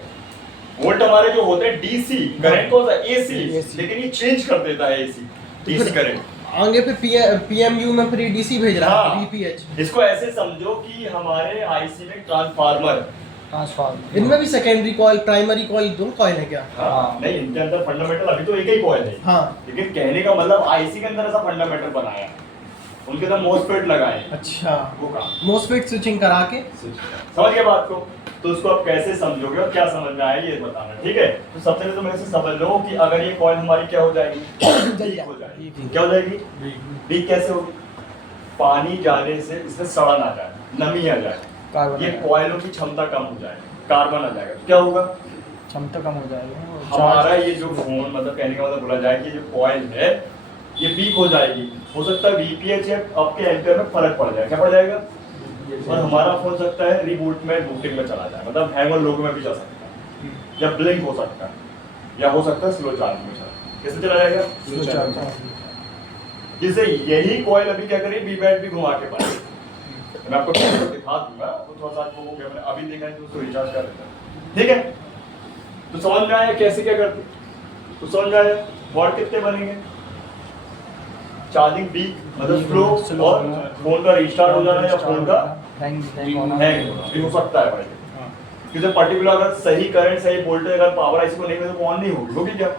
वोल्ट हमारे जो होते हैं डीसी, करंट कौन सा? एसी। लेकिन ये चेंज कर देता है एसी, डीसी करंट। आगे पे पीएमयू में फिर डीसी भेज रहा है, हाँ। वीपीएच। इसको ऐसे समझो कि हमारे आईसी में ट्रांसफार्मर। ट्रांसफार्मर। इनमें भी सेकेंडरी कॉइल, प्राइमरी कॉइल, दोनों कॉइल है क्या? हाँ, नहीं इनके अंदर फंडामेंटल अभी तो एक ही कॉइल है। हाँ। लेकिन कहने का मतलब आईसी के अंदर ऐसा फंडामेंटल बनाया है, उनके अंदर मोसफेट लगाए। अच्छा, वो काम मोसफेट स्विचिंग करा के। समझ गए बात को? तो उसको आप कैसे समझोगे और क्या समझ में आया ये बताना, ठीक है? तो सबसे पहले तो मेरे से समझ लो कि अगर ये कॉइल हमारी क्या हो जाएगी? लीक हो जाएगी। क्या हो जाएगी? लीक कैसे होगी? पानी जाने से इसमें सड़न आ जाए, नमी आ जाए, कार्बन ये कॉइलों की क्षमता कम हो जाए, कार्बन आ जाएगा। क्या होगा? क्षमता कम हो जाएगी। हमारा ये जो फोन, मतलब कहने का मतलब बोला जाए कि जो कॉइल है ये वीक हो जाएगी। हो सकता है वीपीएच या आपके एम्पियर में फर्क पड़ जाए। क्या पड़ जाएगा? और हमारा फोन सकता है रीबूट में, बूटिंग में चला जाए, मतलब हैंग और लोगो में भी जा सकता है, या ब्लिंक हो सकता है, या हो सकता है स्लो चार्ज में चला। कैसे चला जाएगा? Slow charge. जिससे यही कॉइल अभी क्या करें, वी बैट भी घुमा के पाए। मैं आपको दिखा दूंगा, तो थोड़ा सा आपको हो गया, मैंने अभी देखा है तो उसको रिचार्ज कर देता हूं। ठीक है? तो समझ में आया कैसे क्या करते? तो समझ में आया वॉट कितने बनेंगे? चार्जिंग वीक मतलब स्लो, और फोन का रिस्टार्ट हो जाना, या फोन का हैंग हैंग भी हो सकता है भाई। क्योंकि पर्टिकुलर अगर सही करंट, सही वोल्टेज, अगर पावर आईसी को नहीं मिले तो ऑन नहीं होगी। होगी क्या?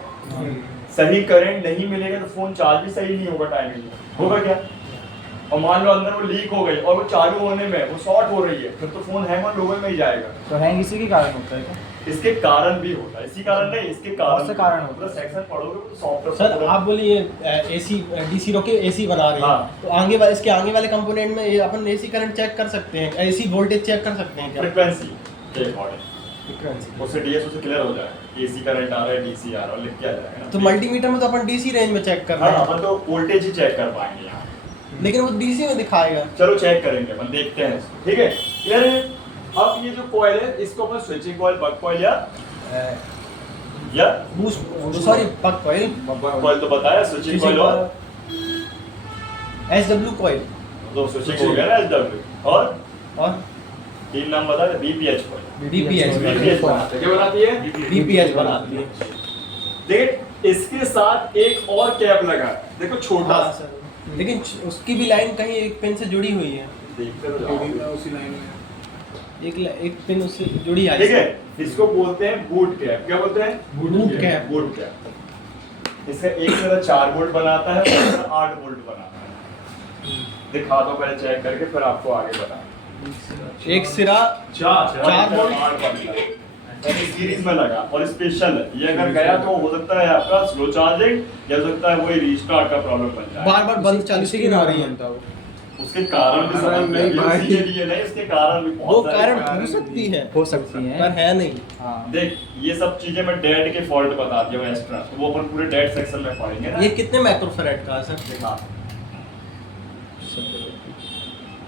सही करंट नहीं मिलेगा तो फोन चार्ज भी सही नहीं होगा, टाइमिंग होगा क्या? और मान लो अंदर वो लीक हो गई और वो चालू होने में वो शॉर्ट हो रही है, फिर तो फोन हैंग और लोगो में ही जाएगा। तो हैंग इसी के कारण होता है क्या? इसके कारण भी होता है, इसी कारण नहीं, इसके कारण बहुत से कारण होते हैं। सेक्शन पढ़ोगे तो सॉफ्टवेयर सर आप बोलिए एसी डीसी रोके एसी बना रहे हैं, हाँ। तो आगे वाले इसके आगे वाले कंपोनेंट में ये अपन एसी करंट चेक कर सकते हैं, एसी वोल्टेज चेक कर सकते हैं क्या? फ्रीक्वेंसी के अकॉर्डिंग फ्रीक्वेंसी। उससे डीएस से क्लियर हो जाएगा, एसी करंट आ रहा है, डीसी आ रहा है, लिख के आ जाएगा ना। तो मल्टीमीटर में तो अपन डीसी रेंज में चेक कर हाँ, रहे हैं, अपन तो वोल्टेज ही चेक कर पाएंगे यहाँ। लेकिन वो डीसी में दिखाएगा। चलो चेक करेंगे, अपन देखते हैं इसको, ठीक है यार। अब ये जो कॉइल है इसको अपन स्विचिंग कॉइल, बक कॉइल या बूस्ट सॉरी पक कॉइल, कॉइल तो बताया, स्विचिंग कॉइल और एसडब्ल्यू कॉइल दो स्विचिंग हो गया ना, एसडब्ल्यू और तीन नाम बता दे, बीपीएच कॉइल। बीपीएच बीपीएच बनाते हैं, क्या बनाती है? बीपीएच बनाती है। देख इसके साथ एक और कैप लगा है, देखो छोटा हाँ सा। सर, लेकिन उसकी भी लाइन कहीं एक पिन से जुड़ी हुई है, देखते तो जाओ। उसी लाइन में एक पिन उससे जुड़ी है। ठीक है, इसको बोलते हैं बूट कैप। क्या बोलते हैं? Boot cap. Boot cap. इसका एक सिरा 4 वोल्ट बनाता है, दूसरा 8 वोल्ट बनाता है। दिखा दो पहले चेक करके, फिर आपको आगे बता। एक सिरा 4 वोल्ट 8 बनता है, यानी सीरीज में लगा और स्पेशल है। ये अगर गया तो हो सकता है आपका स्लो चार्जिंग, या हो सकता है वही रीस्टार्ट का प्रॉब्लम बन जाए। बार बार बंद चालू से हो रही है। उसके कारण भी समझ में नहीं भाई। ये लिए नहीं, उसके कारण भी वो बहुत सारे कारण कारण हो हैं। सकती है, हो सकती हैं। पर है नहीं। हाँ। देख ये सब चीजें मैं डेड के फॉल्ट बता दिया हूं एक्स्ट्रा, तो वो अपन पूरे डेड सेक्शन में पढ़ेंगे ना। ये कितने माइक्रोफैराड का है सर? दिखा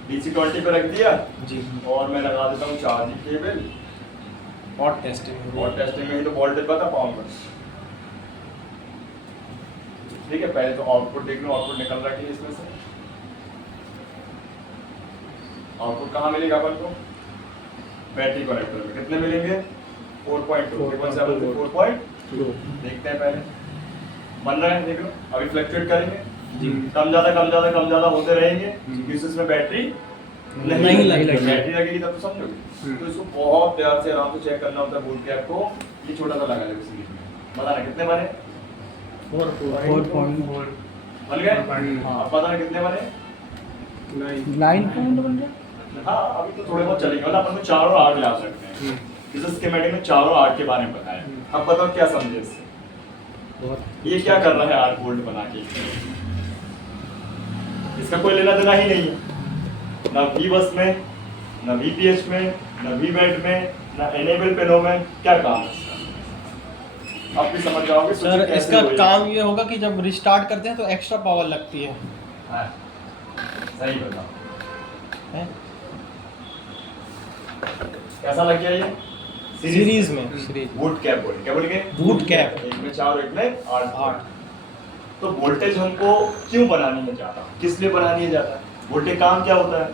डीसी 20 पे रख दिया जी। और मैं लगा देता हूँ चार्जिंग केबल हॉट टेस्टिंग और टेस्टिंग में ही तो वोल्टेज पता पाऊंगा। ठीक है, पहले तो आउटपुट देख लो, आउटपुट निकल रहा है कि इसमें से आउटपुट कहाँ मिलेगा अपन को? बैटरी कनेक्टर में। कितने मिलेंगे? 4.2 3.7 से 4.2 देखते हैं पहले बन रहा है, देख लो अभी फ्लक्चुएट करेंगे जी। कम ज्यादा होते रहेंगे क्योंकि इसमें बैटरी नहीं लगेगी। बैटरी लगेगी तब तो समझोगे। तो इसको बहुत प्यार से आराम से चेक करना होता है बूट कैप को। ये छोटा सा लगा देखो सीरीज में, बताना कितने बने? 4.4 बन गए? अब बताना कितने बने? 9 पॉइंट बन गया। हाँ अभी तो थोड़े बहुत चलेंगे, मतलब अपन को 4 और 8 याद रखते हैं। जैसे स्कीमेटिक में 4 और 8 के बारे में बताया। अब बताओ क्या समझे इससे? ये क्या कर रहा है 8 वोल्ट बना के? इसका कोई लेना देना ही नहीं है, ना वी बस में, ना वीपीएच में, ना वी बैट में, ना एनेबल पिनों में। क्या काम है इसका? आप भी समझ जाओगे सर कैसे इसका होएगी। काम ये होगा कि जब रिस्टार्ट करते हैं तो एक्स्ट्रा पावर लगती है। हाँ, सही बताओ हैं? कैसा लग गया ये? सीरीज में सीरीज बूट कैप बोले, क्या बोलेंगे? Boot cap. एक में 4 एक में 8। 8 तो वोल्टेज हमको क्यों बनानी है ज्यादा? किस लिए बनानी है ज्यादा? वोल्टेज काम क्या होता है?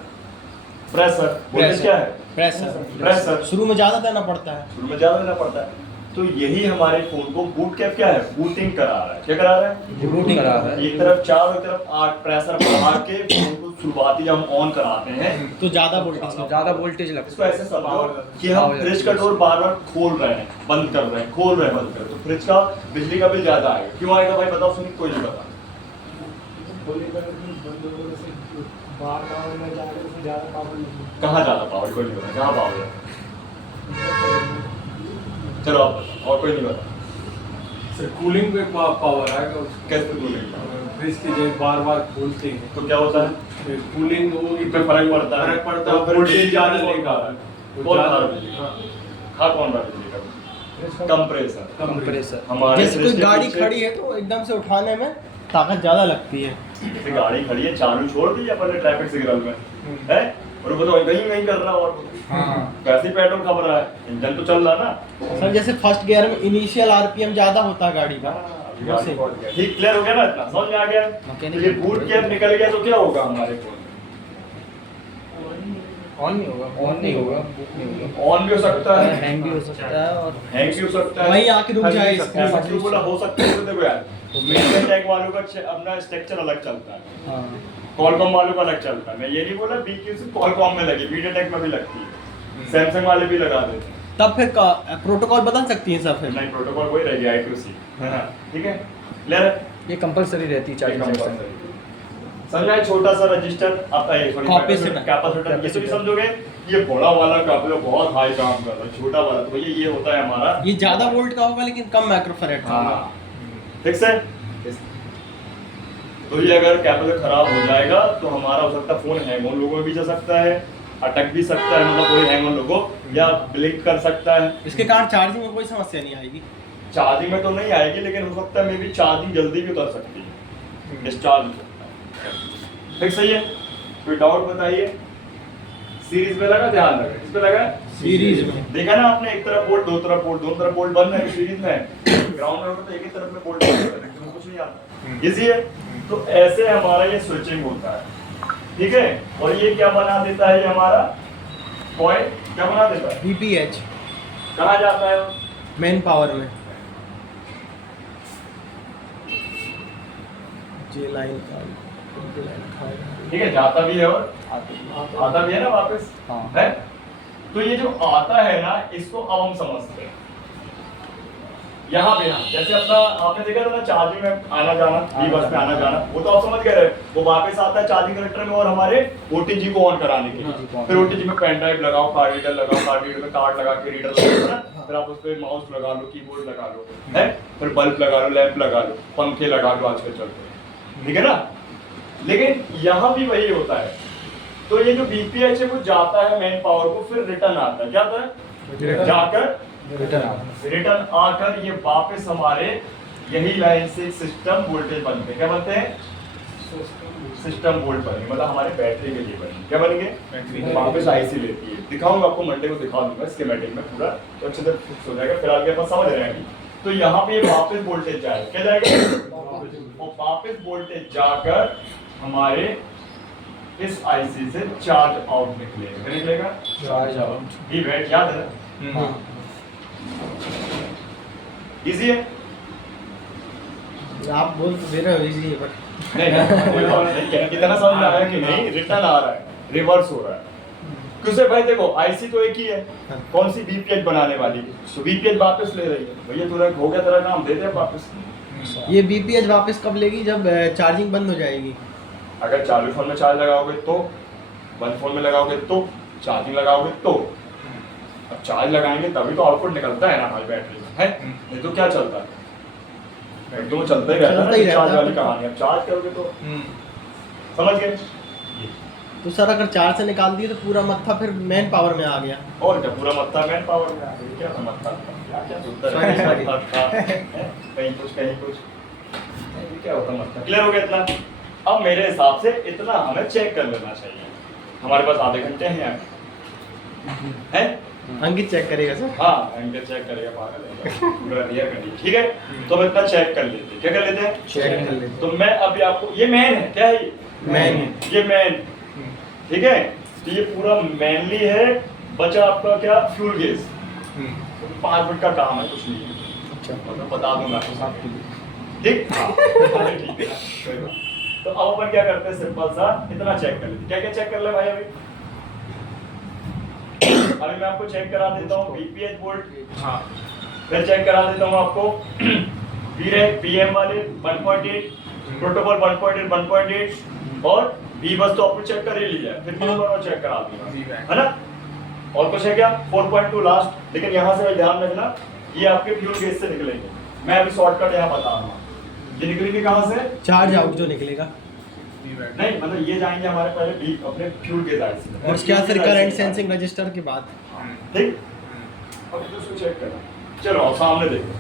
प्रेशर। वोल्टेज क्या है? प्रेशर। प्रेशर। शुरू में ज्यादा देना पड़ता है। शुरू में ज्यादा देना पड़ता है। तो यही हमारे फोन को बूट कैप क्या है? बूटिंग करा रहा है। क्या करा रहा है? बूटिंग करा रहा है। एक तरफ 4 और एक तरफ 8 प्रेशर बढ़ा के फोन को शुरुआती जब हम ऑन कराते हैं तो ज्यादा वोल्टेज ज़्यादा वोल्टेज लगता इसको ऐसे समझो कि हम फ्रिज का डोर बार-बार खोल रहे हैं, बंद कर रहे हैं, खोल रहे हैं, बंद कर रहे हैं, तो फ्रिज का बिजली का बिल ज्यादा आएगा। क्यों आएगा भाई बताओ? सुनिए, कोई नहीं पता। कहाँ ज्यादा पावर? कोई नहीं पता कहाँ पावर है। चलो आप बताओ, और कोई नहीं पता। सर कूलिंग पे पावर आएगा उसका। कैसे कूलिंग? फ्रिज की जब बार बार खोलते हैं तो क्या होता है? कूलिंग वो पे फर्क पड़ता है। फर्क पड़ता तो है फिर वोल्टेज ज्यादा ज्यादा लेगा। लेगा कौन ज्यादा रहा बिजली? हाँ, खा कौन रहा बिजली का? कंप्रेसर। कंप्रेसर। हमारे जैसे फ्रिज कोई के गाड़ी पीछे- खड़ी है तो एकदम से उठाने में ताकत ज्यादा लगती है। जैसे गाड़ी खड़ी है, चालू छोड़ दी अपन ने ट्रैफिक सिग्नल में, है और वो बताओ कहीं नहीं कर रहा, और कैसे पेट्रोल खप रहा है, इंजन तो चल रहा ना। सर जैसे फर्स्ट गियर में इनिशियल आरपीएम ज्यादा होता है गाड़ी का। अभी गाड़ी पहुंच गया। ठीक, क्लियर हो गया ना? इतना समझ में आ गया? तो ये बूट कैप निकल गया तो क्या होगा हमारे फोन? ऑन नहीं होगा, ऑन नहीं होगा, बूट नहीं होगा। ऑन भी हो सकता है, हैंग भी हो सकता है और हैंग भी हो सकता है। वहीं आके रुक जाए ऐसा क्यों बोला हो सकता है? तो देखो यार, मीडियाटेक वालों का अपना स्ट्रक्चर अलग चलता है, हाँ कॉलकॉम वालों का अलग चलता है। मैं ये नहीं बोला बीक्यू से कॉलकॉम में लगी, मीडियाटेक में भी लगती है, सैमसंग वाले भी लगा देते हैं। तब फिर प्रोटोकॉल बदल सकती है सर फिर। नहीं, प्रोटोकॉल वही रह गया I2C। ठीक है, क्लियर है? ये कंपलसरी रहती है चार्जिंग सेक्शन। समझ में? छोटा सा रजिस्टर आता है, सॉरी Capacitor। कैपेसिटर, ये तो नहीं समझोगे ये बड़ा वाला कैपेसिटर बहुत हाई काम कर रहा है, छोटा वाला तो भैया ये होता है हमारा, ये ज्यादा वोल्ट का होगा लेकिन कम माइक्रोफैराड का होगा। हाँ ठीक है। तो ये अगर कैपेसिटर खराब हो जाएगा तो हमारा हो सकता है फोन हैंग ऑन लोगों में भी जा सकता है, अटक भी सकता है, मतलब कोई हैंग ऑन लोगो या ब्लिंक कर सकता है। इसके कारण चार्जिंग में कोई समस्या नहीं आएगी। चार्जिंग में तो नहीं आएगी लेकिन हो सकता है मे भी चार्जिंग जल्दी भी उतर सकती है, डिस्चार्ज हो सकता है। ठीक सही है, कोई डाउट बताइए। सीरीज में लगा, ध्यान रखें किस पे लगा है? सीरीज में देखा ना आपने, एक तरफ बोल्ट दो तरफ बोल्ट, दोनों तरफ बोल्ट बंद है सीरीज में, ग्राउंड में होता तो एक ही तरफ में बोल्ट बंद है, तो कुछ नहीं आता, इजी है। तो ऐसे हमारा ये स्विचिंग होता है, ठीक है। और ये क्या बना देता है, ये हमारा कॉइल क्या बना देता है, VPH कहाँ जाता है? मेन पावर में। जे लाइन ठीक है, जाता भी है और आता भी है ना वापस, हाँ। है। तो ये जो आता है ना, इसको अब हम समझते हैं। यहाँ पे ना जैसे अपना आपने देखा था ना चार्जिंग में आना जाना, ई बस में आना जाना, वो तो आप समझ गए रहे, वो वापस आता है चार्जिंग कनेक्टर में और हमारे OTG को ऑन कराने के लिए। फिर OTG में पेन ड्राइव लगाओ, कार्ड रीडर लगाओ, कार्ड रीडर में कार्ड लगा के रीडर लगाओ ना, फिर आप उस पर माउस लगा लो, कीबोर्ड लगा लो, है, फिर बल्ब लगा लो, लैंप लगा लो, पंखे लगा लो, आजकल चलते हैं, ठीक है ना। लेकिन यहाँ भी वही होता है। तो ये जो BPH है वो जाता है मेन पावर को, फिर रिटर्न आता है, क्या आता है, जाकर रिटर्न आकर ये वापस हमारे यही लाइन से सिस्टम वोल्टेज बनते हैं। क्या बनते हैं? सिस्टम वोल्ट बनेंगे, मतलब हमारे बैटरी के लिए बनेंगे। क्या बनेंगे? वापस IC लेती है, दिखाऊंगा आपको, मंडे को दिखा दूंगा स्कीमेटिक में पूरा, तो अच्छे से फिक्स हो जाएगा। फिर आगे अपन समझ रहे हैं अभी। तो यहाँ पे वापस वोल्टेज जाएगा, क्या जाएगा? और वापस वोल्टेज जाकर हमारे इस IC से चार्ज आउट निकलेगा। क्या निकलेगा? Charge out. ये बैट याद है ना? इजी है। आप बोल तो दे रहे हो इजी है, बट नहीं कितना समझ में आया कि नहीं, रिटर्न आ रहा है, रिवर्स हो रहा है। क्योंकि भाई देखो IC तो एक ही है, कौन सी BPH बनाने वाली, तो BPH वापस ले रही है। भैया तुरंत हो गया तेरा काम, दे दे वापस। ये BPH वापस कब लेगी? जब चार्जिंग बंद हो जाएगी। अगर चालू फोन में चार्ज लगाओगे तो, बंद फोन में लगाओगे तो, चार्जिंग लगाओगे तो। अब चार्ज लगाएंगे तभी तो आउटपुट निकलता है ना भाई बैटरी में, है, नहीं तो क्या चलता है, तो चलता ही रहता है ना, चार्ज वाली कहानी। अब चार्ज करोगे तो समझ गए। तो सर अगर चार्ज से निकाल दिए तो पूरा मत्था फिर मेन पावर में आ गया। और क्या पूरा मत्था मेन पावर में आ गया, क्या था मत्था, क्या सुनता है कहीं कुछ कहीं कुछ, ये क्या होता मत्था। क्लियर हो गया इतना? अब मेरे हिसाब से इतना हमें चेक कर लेना चाहिए। हमारे पास आधे घंटे हैं यहाँ, है? अंकित चेक करेगा सर। हाँ अंकित चेक करेगा, पागल है पूरा रियर कर दी, ठीक है। तो हम इतना चेक कर लेते हैं, क्या कर लेते हैं? चेक कर लेते। तो मैं अभी आपको, ये मैन है, क्या है मैन है। ये मैन, ठीक है। तो ये पूरा मैनली है। बचा आपका क्या? Fuel gauge. तो 5 मिनट का काम है, कुछ नहीं है। अच्छा, मतलब बता दूंगा आपको, ठीक? ठीक है। तो अब अपन क्या करते हैं, सिंपल सा इतना चेक कर लेते। क्या क्या चेक कर ले भाई? अभी मैं आपको चेक करा देता हूँ BPH वोल्ट, हाँ, फिर चेक करा देता हूँ आपको VREC PM वाले 1.8, प्रोटोकॉल 1.8 1.8 और V बस तो आपको चेक कर ही लिया है, फिर भी दोनों चेक करा दूंगा, है ना। और कुछ है क्या? 4.2 लास्ट। लेकिन यहाँ से ध्यान रखना, ये आपके फ्यूल गेज से निकलेंगे। मैं अभी शॉर्टकट यहाँ बता रहा हूँ। ये निकलेंगे कहाँ से? चार्ज आउट जो निकलेगा, नहीं मतलब ये जाएंगे हमारे पहले अपने फ्यूल गेज IC में, और उसके बाद फिर करंट सेंसिंग रजिस्टर के बाद। ठीक। अब इसको चेक करना, चलो आप सामने देखो।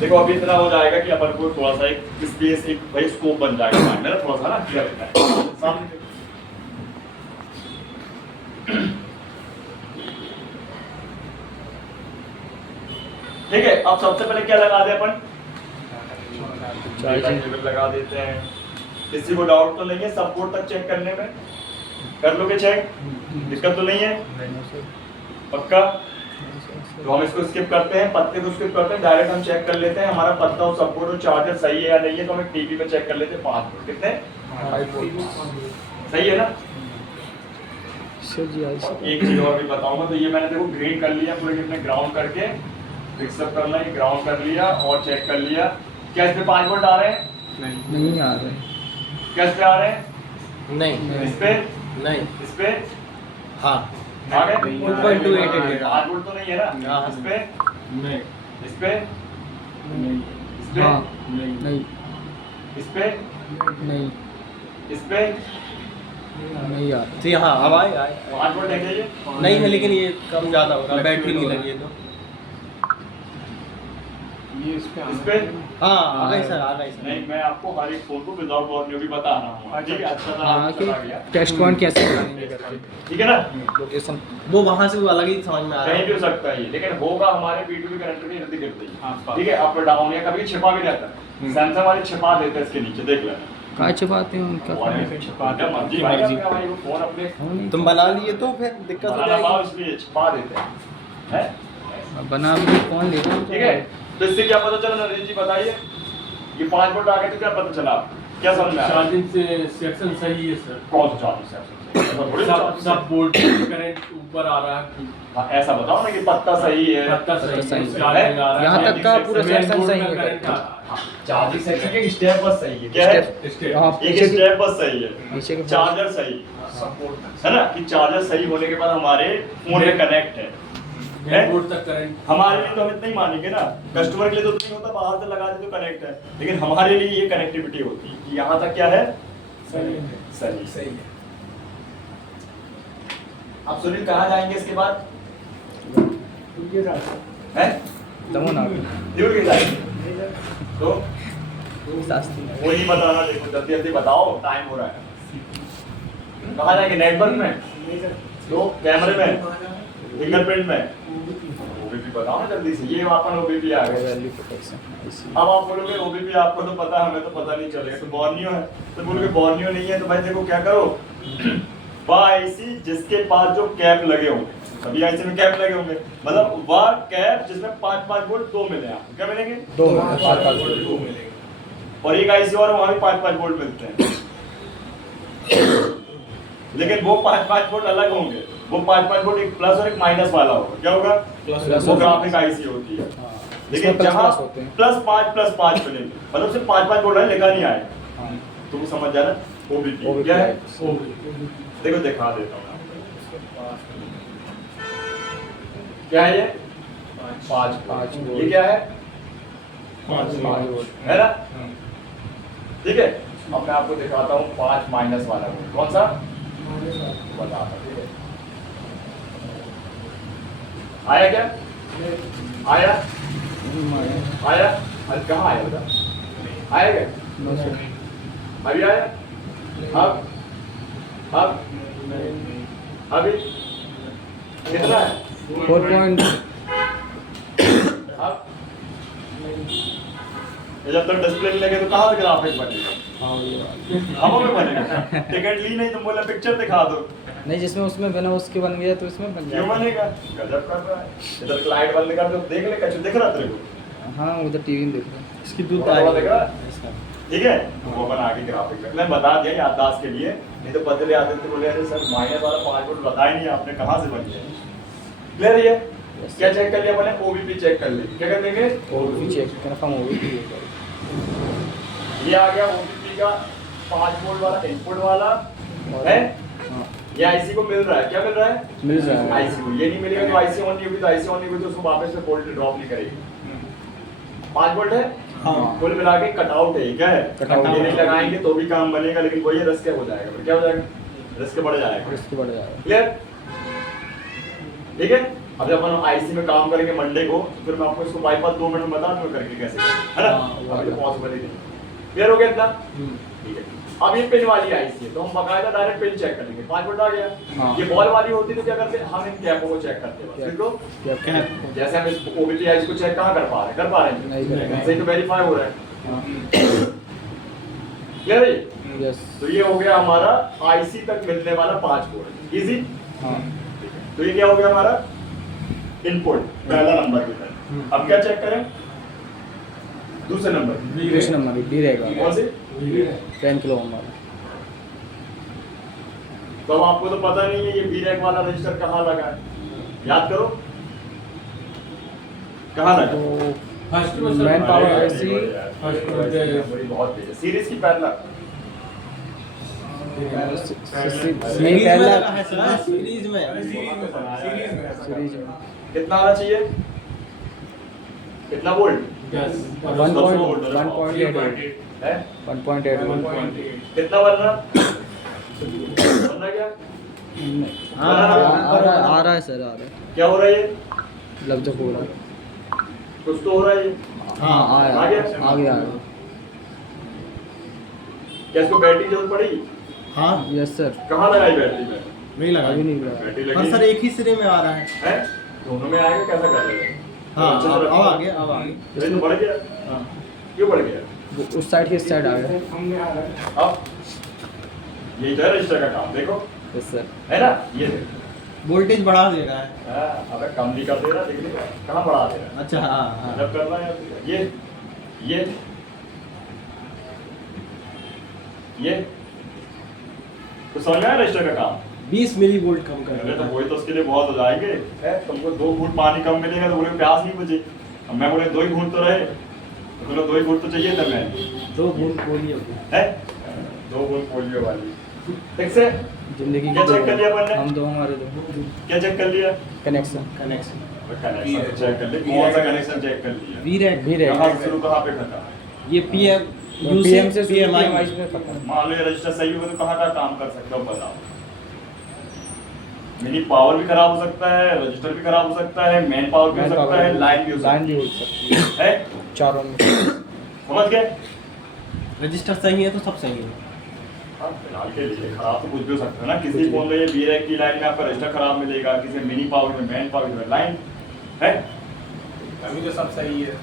देखो अभी इतना हो जाएगा कि अपन को थोड़ा सा एक स्पेस, एक भाई स्कोप बन जाएगा माइंड में ना, थोड़ा सा ना क्लियर रहता है। सामने देखो। ठीक है, अब सबसे पहले क्या लगा दे अपन? चार्जिंग लगा देते हैं। किसी को डाउट तो नहीं है सब बोर्ड तक चेक करने में? कर लोगे चेक? दिक्कत तो नहीं है? पक्का? तो हम इसको स्किप करते हैं, पत्ते को स्किप करते हैं, डायरेक्ट हम चेक कर लेते हैं हमारा पत्ता और सब बोर्ड और चार्जर सही है या नहीं है। तो हम एक टीवी पे चेक कर लेते हैं 5 वोल्ट, कितने? 5 वोल्ट सही है ना? एक चीज और भी बताऊंगा। तो ये मैंने देखो ग्रीन कर लिया पूरे, कितने ग्राउंड करके फिक्सअप करना है, ग्राउंड कर लिया और चेक कर लिया क्या इस पे 5 वोल्ट आ रहे हैं? नहीं आ रहे। क्या इस पे आ रहे हैं? नहीं इस पे? नहीं इस पे? हाँ आ गए? 2.288 5 वोल्ट तो नहीं है ना? हाँ। इस पे? नहीं इस पे? इस पे? हाँ नहीं इस पे? नहीं इस पे? नहीं आ रहा। जी हाँ अब आए 5 वोल्ट है क्या ये? नहीं है लेकिन ये कम ज़्यादा होगा बैटरी नहीं लगी है तो इस पे? हाँ आ गई सर आ गई सर नहीं, मैं आपको हर एक फोन को विदाउट वारंटी भी बता रहा हूँ, ठीक है? अच्छा था हाँ आपको कि चला गया, टेस्ट पॉइंट कैसे लगाएंगे करके ठीक है ना? लोकेशन। वो वहाँ से वो अलग ही समझ में आ रहा कहीं भी है हो सकता है ये, लेकिन होगा हमारे B2B कनेक्टर के इर्द गिर्द ही, ठीक है? अप डाउन या कभी छिपा भी रहता है, सैमसंग वाले छिपा देते हैं इसके नीचे, देख लेना। कहाँ छुपाते हैं उनका? जब मर्जी भाई आपका भाई वो फोन अपने तुम बना लिए तो फिर दिक्कत हो बनाना पाओ, जाएगी इसलिए छिपा देते हैं, हैं? बना भी कौन लेगा? ठीक है? तो इससे क्या पता चला नरेश जी, बताइए? ये 5 वोल्ट आ गए तो क्या पता चला? क्या समझ में आया? चार्जिंग से सेक्शन सही है सर। कौन सा चार्जिंग सेक्शन? सब वोल्टेज करंट ऊपर आ रहा है। हाँ, ऐसा बताओ ना कि पत्ता सही है, पत्ता सही सही है, है। चार्जिंग आ रहा है। यहाँ तक का पूरा मेन सेक्शन बोर्ड सही का है। करंट आ रहा है। चार्जिंग सेक्शन के स्टेप बस सही है, क्या है? स्टेप। हाँ एक पीछे की स्टेप बस सही है, पीछे के चार्जर सही है ना? कि चार्जर सही होने के बाद हमारे फोन में कनेक्ट है। मेन बोर्ड तक करंट। हमारे लिए तो हम इतना ही मानेंगे ना, कस्टमर के लिए तो नहीं होता, बाहर से लगा दे तो कनेक्ट है, लेकिन हमारे लिए ये कनेक्टिविटी होती है कि यहाँ तक क्या है? सही है। आप सुनील कहाँ जाएंगे इसके बाद? हैं? दमन आ गया। दूर के जाएंगे तो शास्त्री वो नहीं बताना, देखो जल्दी जल्दी बताओ, टाइम हो रहा है। कहाँ जाएंगे? नेटवर्क में, तो कैमरे में, फिंगरप्रिंट में, ओबीपी बताओ ना जल्दी से। ये अपन ओबीपी आ गए। Value protection. अब आप बोलोगे ओबीपी आपको तो पता है, हमें तो पता नहीं चलेगा, तो बॉर्नियो है, तो बोलोगे बॉर्नियो नहीं है, तो भाई देखो क्या करो, वह आईसी जिसके पास जो कैप लगे होंगे, सभी आईसी में कैप लगे होंगे, मतलब वह कैप जिसमें 5-5 वोल्ट 2 मिले, आपको क्या मिलेंगे? 2 5-5 वोल्ट 2 मिलेंगे, और एक आईसी और वहां भी 5-5 वोल्ट मिलते हैं, लेकिन वो 5-5 वोल्ट अलग होंगे, वो 5-5 वोल्ट एक प्लस और एक माइनस वाला होगा, क्या होगा? वो ग्राफिक आईसी होती है, लेकिन इसमें जहाँ प्लस होते हैं। +5 मिलेंगे, मतलब सिर्फ 5-5 वोल्ट है, लिखा नहीं आएगा, हाँ तो वो समझ जाना ओबीपी क्या है। देखो दिखा देता हूँ क्या है ये? 5 ये क्या है? 5 है ना? ठीक है, अब मैं आपको दिखाता हूँ 5 माइनस वाला वोल्ट, कौन सा बताता हूँ, ठीक है? आया क्या? आया? अरे कहाँ आया बता? आया क्या? अभी आया? अब अभी कितना है? 4 पॉइंट। अब ये जब तक डिस्प्ले नहीं लगे तो कहाँ से ग्राफिक बनेगा? हवा में बनेगा। टिकट ली नहीं तो बोला पिक्चर दिखा दो, नहीं जिसमें उसमें बना उसके बन गया तो इसमें बन क्यों जाएगा। बनेगा? गजब कर रहा है। इधर लाइट बंद कर दो, देख ले कछु दिख रहा तेरे को? हाँ उधर टीवी में देख रहे हैं। इसकी दूध थोड़ा दिख रहा है? ठीक है, वो बना के ग्राफिक में मैं बता दिया याददाश्त के लिए, नहीं तो बदले आते थे बोले अरे सर माइनस वाला 5 वोल्ट बताया नहीं आपने, कहाँ से बन गया? क्लियर है ये? क्या चेक कर लिया मैंने? ओबीपी चेक कर ली, क्या कर देंगे? और चेक कंफर्म हो गई। ये आ गया ओबीपी का 5 वोल्ट वाला इनपुट वाला है, हाँ ये आईसी को मिल रहा है, क्या मिल रहा है? मिल जाएगा। आईसी को, ये नहीं मिलेगा तो आईसी ऑन नहीं होगी, तो आईसी ऑन नहीं होगी तो उसको वापस से वोल्ट ड्रॉप नहीं करेगी। 5 वोल्ट है, हाँ कुल मिला के कटआउट है, क्या है? Cutout ये है। नहीं लगाएंगे तो भी काम बनेगा, लेकिन वही रिस्क हो जाएगा, फिर क्या हो जाएगा? रिस्क बढ़ जाएगा। इसकी बढ़ जाएगा। क्लियर? ठीक है, अब जब हम आईसी में काम करेंगे मंडे को, तो फिर मैं आपको इसको बाईपास 2 मिनट में बता दूंगा करके कैसे, है ना? हाँ, अभी तो पॉसिबल ही नहीं। क्लियर हो गया इतना? हम्म। ठीक है, अब ये पिन वाली आईसी है तो हम बकायदा डायरेक्ट पिन चेक करेंगे। 5 वोल्ट आ गया। हाँ। ये बॉल वाली होती तो क्या करते? हम इन कैपों को चेक करते हैं बस। कैप। देखो क्या जैसे हम इस ओबीपी आईसी को चेक कहाँ कर पा रहे हैं? कर पा रहे हैं? नहीं कर रहे हैं। सही तो वेरीफाई हो रहा है। हाँ क्लियर है ये? यस तो ये हो गया हमारा आईसी तक मिलने वाला 5 वोल्ट। इजी? हाँ तो ये क्या हो गया हमारा? इनपुट पहला नंबर की तरह। अब क्या चेक करें? दूसरे नंबर। दूसरे नंबर भी रहेगा। कौन सी? 10 किलो ओम वाला। तो अब आपको तो पता नहीं है ये V-Rack वाला रजिस्टर कहाँ लगा है, याद करो कहाँ लगा? तो फर्स्ट में मैन सर पावर अरे ऐसी यार, फर्स्ट मेमोरी बहुत तेज है। सीरीज की पहला सीरीज नहीं में पहला लगा है सर, सीरीज में। सीरीज में कितना आना चाहिए, कितना वोल्ट 1.8 है, 1.8 कितना बनना बनना क्या आ रहा है सर, आ रहा है क्या हो रहा है, ये लफ्ज़ हो रहा है। कुछ तो हो रहा है ये। हाँ आ आ गया? गया, आ गया। क्या इसको बैटरी की जरूरत पड़ी, हाँ यस सर। कहाँ लगाई बैटरी में, नहीं लगा अभी नहीं लगा। बैटरी पर लगी सर एक ही सिरे में आ रहा है। है, दोनों में आएगा, कैसा कर रहे हैं। हाँ अच्छे से अब रखो। आ गया, अब आ गया। ये तो बढ़ गया, हाँ क्यों बढ़ गया, वो उस साइड के इस साइड आ गया। अब यही तो है रजिस्टर का काम, देखो यस सर। है ना, ये देखो। वोल्टेज बढ़ा दे रहा है। हाँ, अबे कम नहीं कर दे रहा, देखने का कहाँ बढ़ा दे रहा अच्छा हाँ हाँ। जब करना है ये तो समझ में आया रजिस्टर का काम। 20 मिली वोल्ट कम कर अरे तो रहा है। वही तो उसके लिए बहुत हो जाएंगे है, तुमको 2 घूंट पानी कम मिलेगा तो बोले प्यास नहीं बुझी, अब मैं बोले 2 ही घूंट तो रहे, तो बोले 2 ही घूंट तो चाहिए था मैं 2 बूंद पोलियो की। है, 2 घूंट पोलियो वाली। ठीक से जिंदगी क्या चेक कर लिया अपन ने? हम दो, हमारे दो क्या चेक कर लिया, कनेक्शन। कनेक्शन कनेक्शन चेक कर लिया, कौन सा कनेक्शन चेक कर लिया, वीरैक भी रहे कहाँ से शुरू कहाँ पे खत्म। ये पीएम पीएम से पीएमआई PMI में खत्म। मान लो ये रजिस्टर सही होगा तो कहाँ का काम कर सकते हो बताओ। मिनी पावर भी खराब हो सकता है, रजिस्टर भी खराब हो सकता है, मेन पावर भी हो सकता है, लाइन भी हो लाइन भी सकती हो सकती है है, चारों में। समझ गए। रजिस्टर सही है तो सब सही है। हाँ, फिलहाल के लिए खराब तो कुछ भी हो सकता है ना, किसी फोन में ये वीरैक की लाइन में आपका रजिस्टर खराब मिलेगा, किसी मिनी पावर में मेन पावर में लाइन है। अभी तो सब सही है।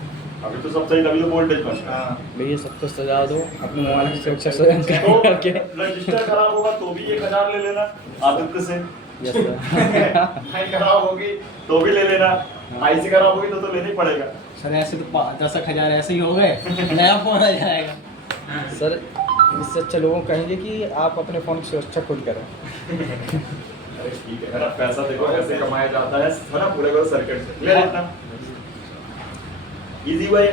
अभी तो सब सही, तभी तो वोल्टेज बन रहा है। भैया सब कुछ सजा दो, अपने मोबाइल की सुरक्षा स्वयं तो करके। रजिस्टर खराब होगा तो भी 1000 ले लेना आदित्य से, यस सर। लाइन खराब होगी तो भी ले लेना, आईसी खराब होगी तो लेना ही पड़ेगा। सर ऐसे तो 10,000 ऐसे ही हो गए, नया फोन आ जाएगा। सर इससे अच्छा लोगों को कहेंगे कि आप अपने फ़ोन की सुरक्षा खुद करें। अरे ठीक है ना, पैसा देखो कैसे कमाया जाता है ना, पूरे पूरे सर्किट से क्लियर इतना इजी भाई।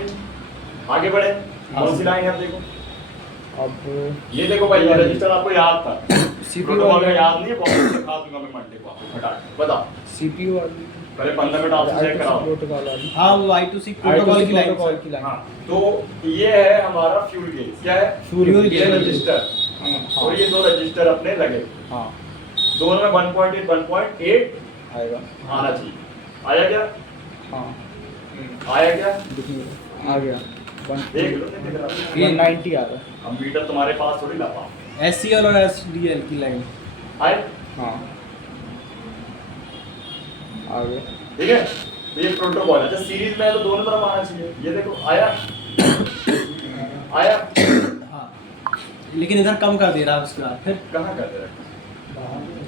आगे बढ़े, कौन सी लाइन है देखो, अब ये देखो भाई, ये रजिस्टर आपको याद था, CPU प्रोटोकॉल का वाली- याद नहीं है, बहुत सिखा दूंगा मैं मंडे को आपको फटाक बताओ। CPU वाली, पहले 15 मिनट आपसे चेक कराओ। प्रोटोकॉल वाली, हाँ वो I2C प्रोटोकॉल की लाइन। प्रोटोकॉल की लाइन। हाँ, तो ये है हमारा फ्यूल गेज, क्या है फ्यूल ये गेज। रजिस्टर, और ये 2 रजिस्टर अपने लगे, हाँ दोनों में 1.8 1.8 आएगा। आना चाहिए। आया क्या, हाँ आया क्या, दिखिए आ गया। देख लो, नहीं दिख रहा। 190 आ रहा है। अब मीटर तुम्हारे पास थोड़ी ला पाओ। SCL और SDL की लाइन। आए, हाँ आ गया। ठीक है, तो ये प्रोटोकॉल है, जब सीरीज में है तो दोनों तरफ आना चाहिए। ये देखो आया, आया, हाँ लेकिन इधर कम कर दे रहा है उसके बाद फिर। कहाँ कर दे रहा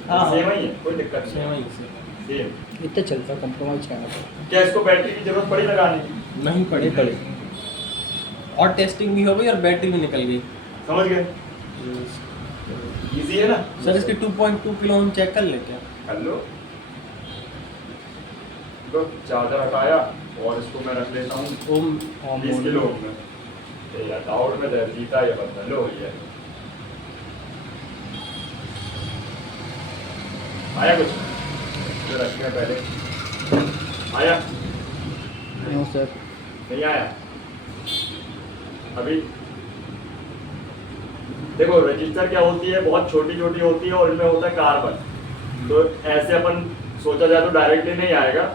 हाँ सेम ही है, कोई दिक्कत सेम नहीं, ही से। सेम। इतना चलता, कंप्रोमाइज करना पड़ता। क्या इसको बैटरी की जरूरत पड़ी लगाने की, नहीं पड़ी पड़ी। और टेस्टिंग भी हो गई और बैटरी भी निकल गई। समझ गए, इजी है ना। सर इसके 2.2 किलो हम चेक कर लेते हैं। कर लो, तो चार्जर हटाया और इसको मैं रख लेता हूँ ओम 20 किलो में। ये यार डाउट में दर्द जीता ये बंदा, लो ये आया कुछ जो रखने पहले आया, नो सर। नहीं आया अभी। देखो रजिस्टर क्या होती है, बहुत छोटी छोटी होती है और इनमें होता है कार्बन, तो ऐसे अपन सोचा जाए तो डायरेक्टली नहीं आएगा।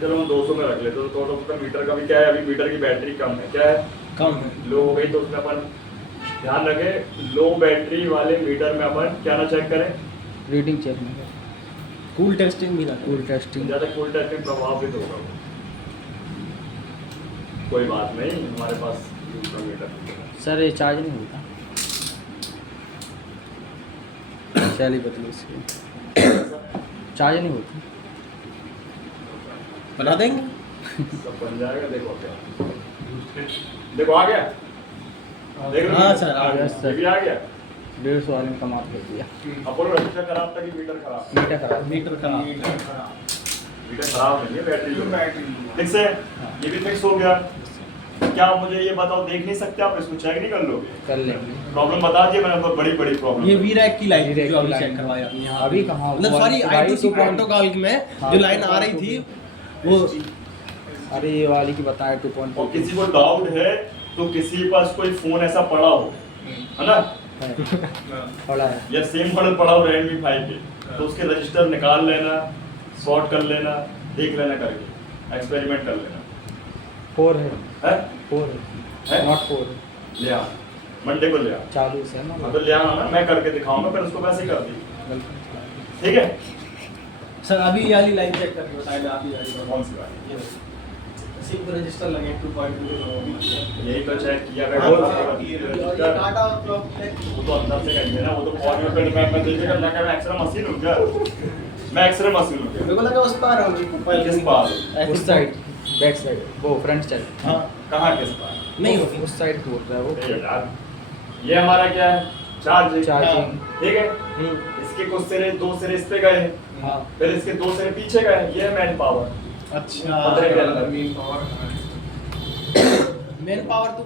चलो हम 200 में रख लेते, तो थोड़ा उसका मीटर का भी क्या है, अभी मीटर की बैटरी कम है, क्या है कम है। लो हो गई, तो उसमें अपन ध्यान रखें लो बैटरी वाले मीटर में अपन क्या ना चेक करें, रीडिंग चेक नहीं कर। कूल टेस्टिंग भी ना कूल टेस्टिंग। ज़्यादा कूल टेस्टिंग प्रभावित होगा वो। कोई बात नहीं, हमारे पास दूसरा मीटर। सर ये चार्ज नहीं होता। चलिए बदलो इसकी, चार्ज नहीं होती। बना देंगे। सब बन जाएगा, देखो क्या, देखो आ गया, देख लो हाँ सर आ गया। ये भी आ गया। 150 वाले में कमाल कर दिया। अपोलो रजिस्टर खराब था कि मीटर खराब, मीटर खराब। मीटर खराब। मीटर खराब नहीं है, बैटरी लो। ठीक से ये भी फिक्स हो गया। क्या मुझे ये बताओ, देख नहीं सकते आप इसको, चेक नहीं कर लोगे? कर लेंगे। प्रॉब्लम बता दिए मैंने, बहुत बड़ी बड़ी प्रॉब्लम। ये वीरैक की लाइन वीरैक जो की अभी लाइन। चेक करवाई आपने यहाँ अभी पे। कहाँ? मतलब सॉरी I2C प्रोटोकॉल में हाँ, जो लाइन आ रही थी वो अरे ये वाली की बताएं और 2.2 किसी को डाउट है तो किसी के पास कोई फोन ऐसा पड़ा हो, है ना, पड़ा है। या सेम मॉडल पड़ा हो Redmi 5 के, तो उसके रजिस्टर निकाल लेना, सॉर्ट कर लेना, देख लेना करके, एक्सपेरिमेंट कर लेना 4 है, है 4 है? है, नॉट 4 है, ले आ, मंडे को ले आ। चालू से ना। हाँ तो ले आना ना, मैं करके दिखाऊंगा, फिर उसको वैसे कर दी, ठीक है? सर अभी ये वाली लाइन चेक करके बताइए आप ही वाली कौन सी बात? ये सिर्फ रजिस्टर लगे 2.2 यही तो चेक किया हाँ, गया। और ये डाटा क्लॉक वो तो अंदर से करेंगे ना, वो तो फॉर्म पे मैं देखिएगा, मैं क्या एक्सरे मशीन हूँ क्या? मैं एक्सरे मशीन हूँ क्या? मेरे को लगा उस पार होगी किस पार? उस साइड, बैक साइड, वो फ्रंट साइड। हाँ कहाँ किस पार? नहीं होगी उस साइड बोल रहा है वो। ये यार, ये हमारा क्या है? चार्जिंग। चार्जिंग। ठीक है, इसके कुछ सिरे, 2 सिरे इस पे गए, हाँ फिर इसके 2 सिरे पीछे गए, ये है मैन पावर। अच्छा पतरे के अंदर मेन पावर तो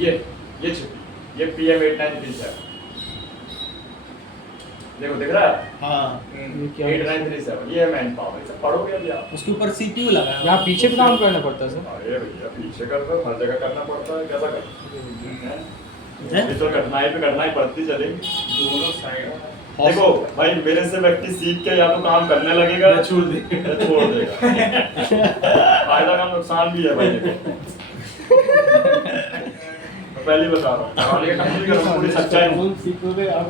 ये छिपी, ये PM8937, देखो दिख रहा है? हाँ ये क्या है? 8937, ये है मैन पावर। इसे पढ़ोगे अभी आप? उसके ऊपर CPU लगा है यहाँ पीछे भी काम करना पड़ता है सर। अरे भैया पीछे कर दो, हर जगह करना पड़ता है, कैसा कर? हैं? ये तो कठिनाई पे कठिनाई बढ़ती चलेगी। दोनों साइड देखो भाई, मेरे से व्यक्ति सीख के या तो काम करने लगेगा या छोड़ दे। या छोड़ देगा। फायदा का नुकसान भी है भाई, देखो मैं पहले ही बता रहा हूँ, कराने का काम नहीं करूँगा, पूरी सच्चाई है। कौन सीखोगे आप?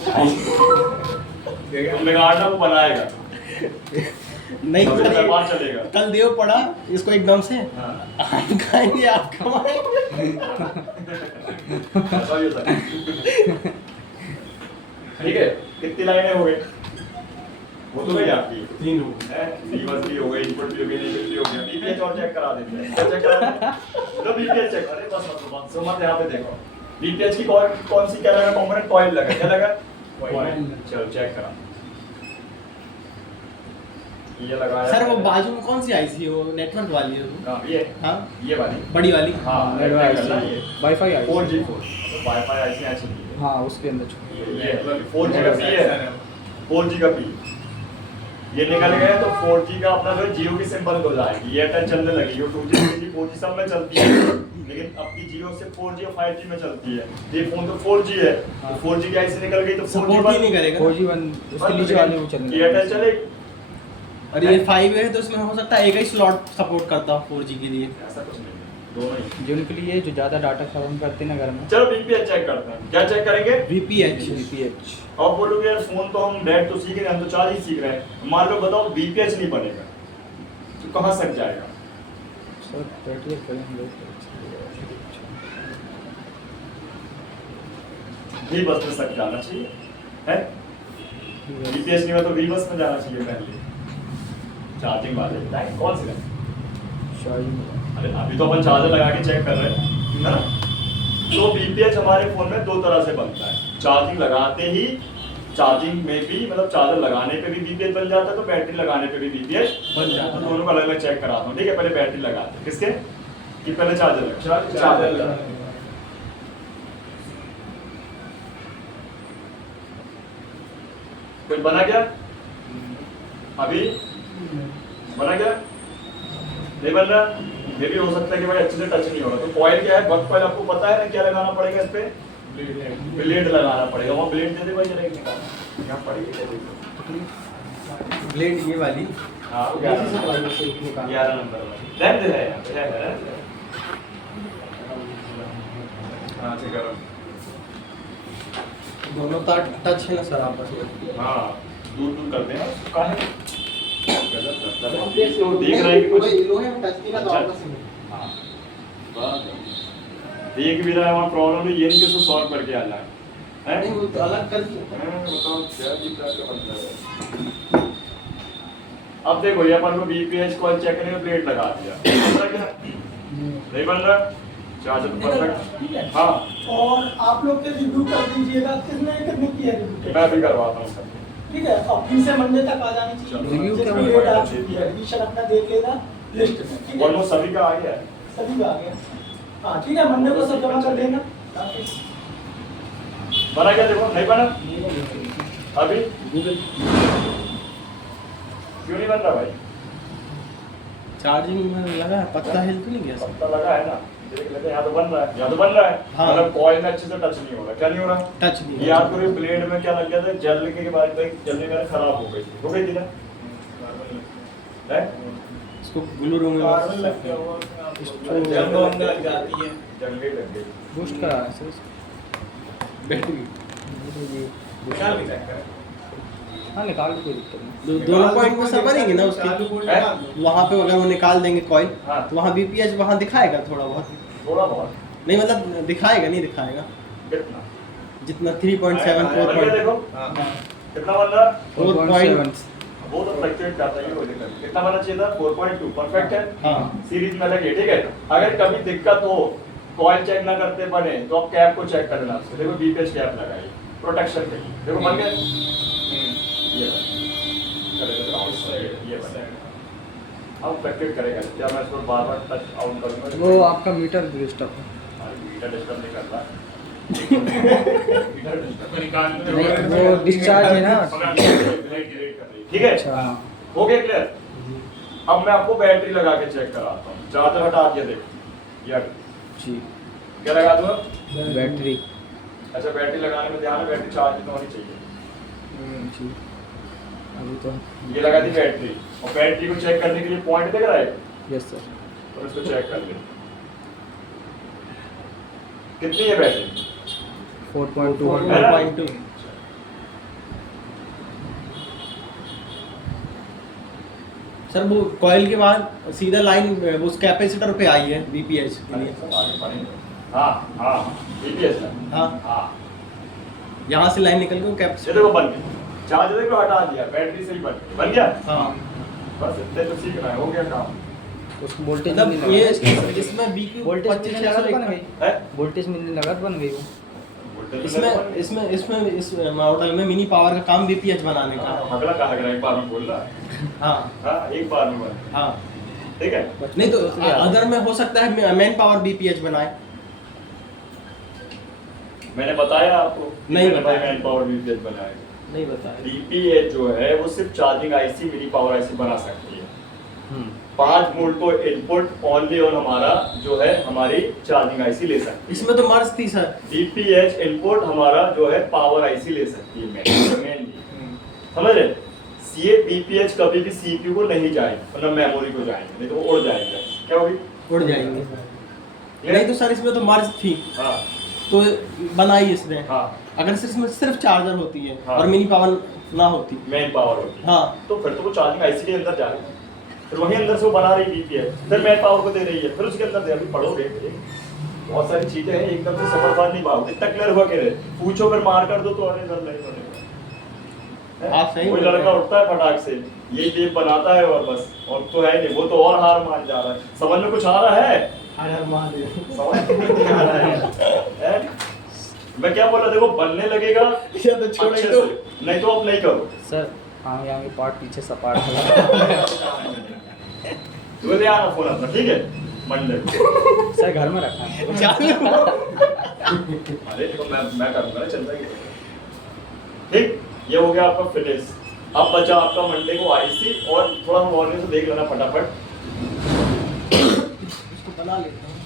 तुम बिगाड़ना वो बनाएगा, नहीं तो सर, व्यापार चलेगा। कल देव पड़ा इसको एकदम से हाँ, हम खाएंगे आप कमाएंगे। ऐसा भी हो सकता है। ठीक है, कितनी लाइनें हो गई? वो तो गई आपकी 3 हो है, रिवर्स भी हो गई, इनपुट भी हो गई, इनपुट भी हो गया, बीपीएच और चेक करा देते हैं। क्या चेक करा देते हैं? तो बीपीएच चेक, अरे बस मत सो मत, यहाँ पे देखो बीपीएच की कौन सी क्या लगा कंपोनेंट? कॉइल लगा, क्या लगा? Coil। चलो चेक करा, ये लगाया सर वो बाजू में कौन सी आईसी है वो नेटवर्क वाली है वो? हाँ, ये हाँ ये वाली, बड़ी वाली हाँ नेटवर्क करना ये वाईफाई आई। 4G वाईफाई ऐसे ऐसे है। हाँ उसके अंदर ये 4G का पी है, 4G का पी, ये निकल गए तो 4G का अपना जो जियो की सिम बंद हो जाएगी, ये एयरटेल चलने लगी, ये 2G 3G 4G सब में चलती है, लेकिन अब की जियो से 4G और 5G में चलती है। ये फोन तो 4G है, तो 4G की आईसी निकल गई तो 4G सपोर्ट ही नहीं करेगा ना। 4G बंद, उसके नीचे वाले वो चलने एयरटेल चलेगी। और ये 5 है तो इसमें हो सकता है एक ही स्लॉट सपोर्ट करता हो 4G के लिए। ऐसा कुछ नहीं है, दोनों ही। जिनके लिए जो ज़्यादा डाटा खत्म करते हैं ना घर में। चलो बीपीएच चेक करते हैं, क्या चेक करेंगे? VPH VPH। और बोलोगे यार फोन तो हम नेट तो सीख रहे हैं, हम तो चार्ज ही सीख रहे हैं, मान लो बताओ बीपीएच नहीं बनेगा तो कहाँ सक जाएगा? सर 38 करेंगे। वी बस में सक जाना चाहिए, है? बीपीएच नहीं हुआ तो वी बस में जाना चाहिए पहले, चार्जिंग वाले लाइन कौन सी लाइन? शायद अरे अभी तो अपन चार्जर लगा के चेक कर रहे हैं, है ना? तो बीपीएच हमारे फोन में 2 तरह से बनता है, चार्जिंग लगाते ही, चार्जिंग में भी मतलब चार्जर लगाने पे भी बीपीएच बन जाता है, तो बैटरी लगाने पे भी बीपीएच बन जाता है। दोनों को अलग अलग चेक कराता हूँ, ठीक है? पहले बैटरी लगाते हैं, किसके? कि पहले चार्जर लगा, चार्जर लगा। कुछ बना क्या अभी? बना क्या? नहीं बन रहा? ये भी हो सकता है कि भाई अच्छे से टच नहीं होगा, तो कॉइल क्या है? बट कॉइल आपको पता है ना क्या लगाना पड़ेगा इस पे? ब्लेड लगाना पड़ेगा। वहाँ ब्लेड दे दे भाई, जरा एक निकाल, यहाँ पड़ी है ब्लेड ये वाली हाँ 11 नंबर वाली लैंप दे है यहाँ पे, है हाँ ठीक है। दोनों टच है ना सर आपस में? हाँ दूर दूर करते हैं, काहे गलत मतलब है, तो देख रहे हैं कि कुछ लोहे में टच नहीं करता आपस में। हाँ बात देख भी रहा है वहाँ प्रॉब्लम है, ये नहीं कि उसको सॉल्व करके आ जाए, हैं? नहीं वो तो अलग कर दिया। बताओ क्या जी क्या का मतलब है? अब देखो ये अपन को बीपीएच कॉइल चेक करने में ब्लेड लगा दिया, नहीं बन रहा? चार्जर तो परफेक्ट, हाँ और आप लोग के रिव्यू कर दीजिएगा, किसने करने की है रिव्यू? मैं भी करवाता हूँ सर। ठीक है, अब फिर से मंडे तक आ जानी चलो। चाहिए। रिव्यू जिसकी क्या डेट आ होगा? चुकी है, एडमिशन अपना देख लेना, लिस्ट में, ठीक है? ऑलमोस्ट सभी का आ गया है। सभी का आ गया। हाँ ठीक है, मंडे को सब जमा कर देना। बना क्या देखो, नहीं बना अभी? क्यों नहीं बन रहा भाई? चार्जिंग में लगा है, पत्ता हिल तो नहीं गया सर? पत्ता लगा है ना, देख लेते हैं, यहाँ तो बन रहा है, यहाँ तो बन रहा है। हाँ। मतलब कॉइल में अच्छे से टच नहीं हो रहा। क्या नहीं हो रहा? टच नहीं ये याद करो, ब्लेड में क्या लग गया था, जल के बाद में जलने के बाद खराब हो गई थी ना? है? इसको ग्लू रूम में कार्बन लग गया हुआ जंग वंग लग जाती है। जल गई लग गई। बूस्ट करा है सर इसको। बैटरी निकाल के चेक करें। हाँ निकाल के कोई दिक्कत नहीं। दोनों पॉइंट में सब बनेंगे ना उसके? है? वहाँ पे अगर वो निकाल देंगे कॉइल हाँ। तो वहाँ बीपीएच वहाँ दिखाएगा थोड़ा बहुत? थोड़ा बहुत। नहीं मतलब दिखाएगा नहीं दिखाएगा कितना? जितना 3.7 बन गया देखो, कितना बन रहा? 4.7 वो तो फ्लक्चुएट करता है, वो दिक्कत। कितना बनना चाहिए था? 4.2 परफेक्ट है। हाँ। सीरीज में लगे, ठीक है। अगर कभी दिक्कत हो, कॉइल चेक ना करते बने, तो आप कैप को चेक कर लेना आपसे। देखो बीपीएच कैप लगाई प्रोटेक्शन के लिए, देखो बन गया। ये बन। चलो तो राउंड से ये बन। अब फ्लक्चुएट करेगा, क्या मैं इसको बार-बार टच आउट करूंगा? वो आपका मीटर डिस्टर्ब है। मीटर डिस्टर्ब नहीं कर रहा। मीटर डिस्टर्ब निकाल नहीं वो डिस्चार्ज है ना। ठीक है, अच्छा हो गया क्लियर? अब मैं आपको बैटरी लगा के चेक कराता हूँ। चार्जर हटा दिया, देखो यार जी। क्या लगा दूँ? बैटरी अच्छा, बैटरी लगाने में ध्यान है, बैटरी चार्ज तो होनी चाहिए। जी। अभी तो ये लगा दी बैटरी, और बैटरी को चेक करने के लिए पॉइंट दिख रहा है, यस सर। तो इसको चेक कर ले। कितनी है बैटरी? 4.2 4.2 सर वो कॉइल के बाद सीधा लाइन उस कैपेसिटर पे आई है बीपीएच के लिए। हाँ हाँ, बीपीएच है। हाँ हाँ, यहाँ से लाइन निकल के वो ये कैपेसिटर। देखो बन गया। चार्जर को हटा दिया, बैटरी से ही बन गया। हाँ बस इतने तो सीखना है, हो गया काम। उसको वोल्टेज मतलब ये इसमें बीक्यू वोल्टेज मिलने लगत बन गई। है? वोल्टेज मिलने लगत बन गई वो। इसमें इस मॉडल में मिनी पावर का काम बीपीएच बनाने का है। अगला कहा लग रहा है, एक बार में बोल रहा है। हाँ हाँ, एक बार में बोल। हाँ। ठीक है। नहीं तो अदर में हो सकता है मैन पावर बीपीएच बनाए। मैंने बताया आपको, नहीं मैंने बताया। मैन पावर बीपीएच बनाया। नहीं बताया। बीपीएच जो है वो सिर्फ charging IC mini power IC बना सकती है। 5 वोल्ट को इनपुट ओनली और हमारा जो है हमारी चार्जिंग आईसी ले सकती है। इसमें तो मर्ज थी सर। बीपीएच इनपुट हमारा जो है पावर आईसी ले सकती है मेनली। समझ रहे? ये बीपीएच कभी भी सीपीयू को नहीं जाएगी, मतलब मेमोरी को जाएंगे, नहीं तो वो उड़ जाएंगे। क्या होगी? उड़ जाएंगे। नहीं तो सर इसमें तो मर्ज थी हाँ तो बनाई इसने। हाँ, अगर इसमें सिर्फ चार्जर होती है हाँ। और मिनी पावर ना होती। मेन पावर होगी। हाँ तो फिर तो वो चार्जिंग आईसी के अंदर जा रही है, फिर वहीं अंदर से वो बना रही बीपीएच, फिर मेन पावर को दे रही है, फिर उसके अंदर दे। अभी पढ़ोगे बहुत सारी चीजें हैं, एकदम से सफर बात नहीं भाव इतना क्लियर हुआ के पूछो फिर मार कर दो तो अरे सर नहीं बनेगा। आप सही कोई बोल रहे लड़का हैं। उठता है फटाक से, ये टेप बनाता है और बस, और तो है नहीं, वो तो और हार मान जा रहा है। समझ में कुछ आ रहा है? हर महादेव। समझ में नहीं आ रहा है? मैं क्या बोल रहा, देखो बनने लगेगा या तो छोड़ अच्छे दो। से, नहीं तो आप नहीं करो। सर आगे आगे पार्ट पीछे सपाट है। तो ले आना फोन अपना, ठीक है, मंडे को। सर घर में रखा है। अरे देखो मैं करूंगा ना, चलता ही है। ठीक, ये हो गया आपका फिटनेस। अब बचा आपका मंडे को आईसी, और थोड़ा मॉर्निंग से देख लेना फटाफट। इसको बना लेता हूँ।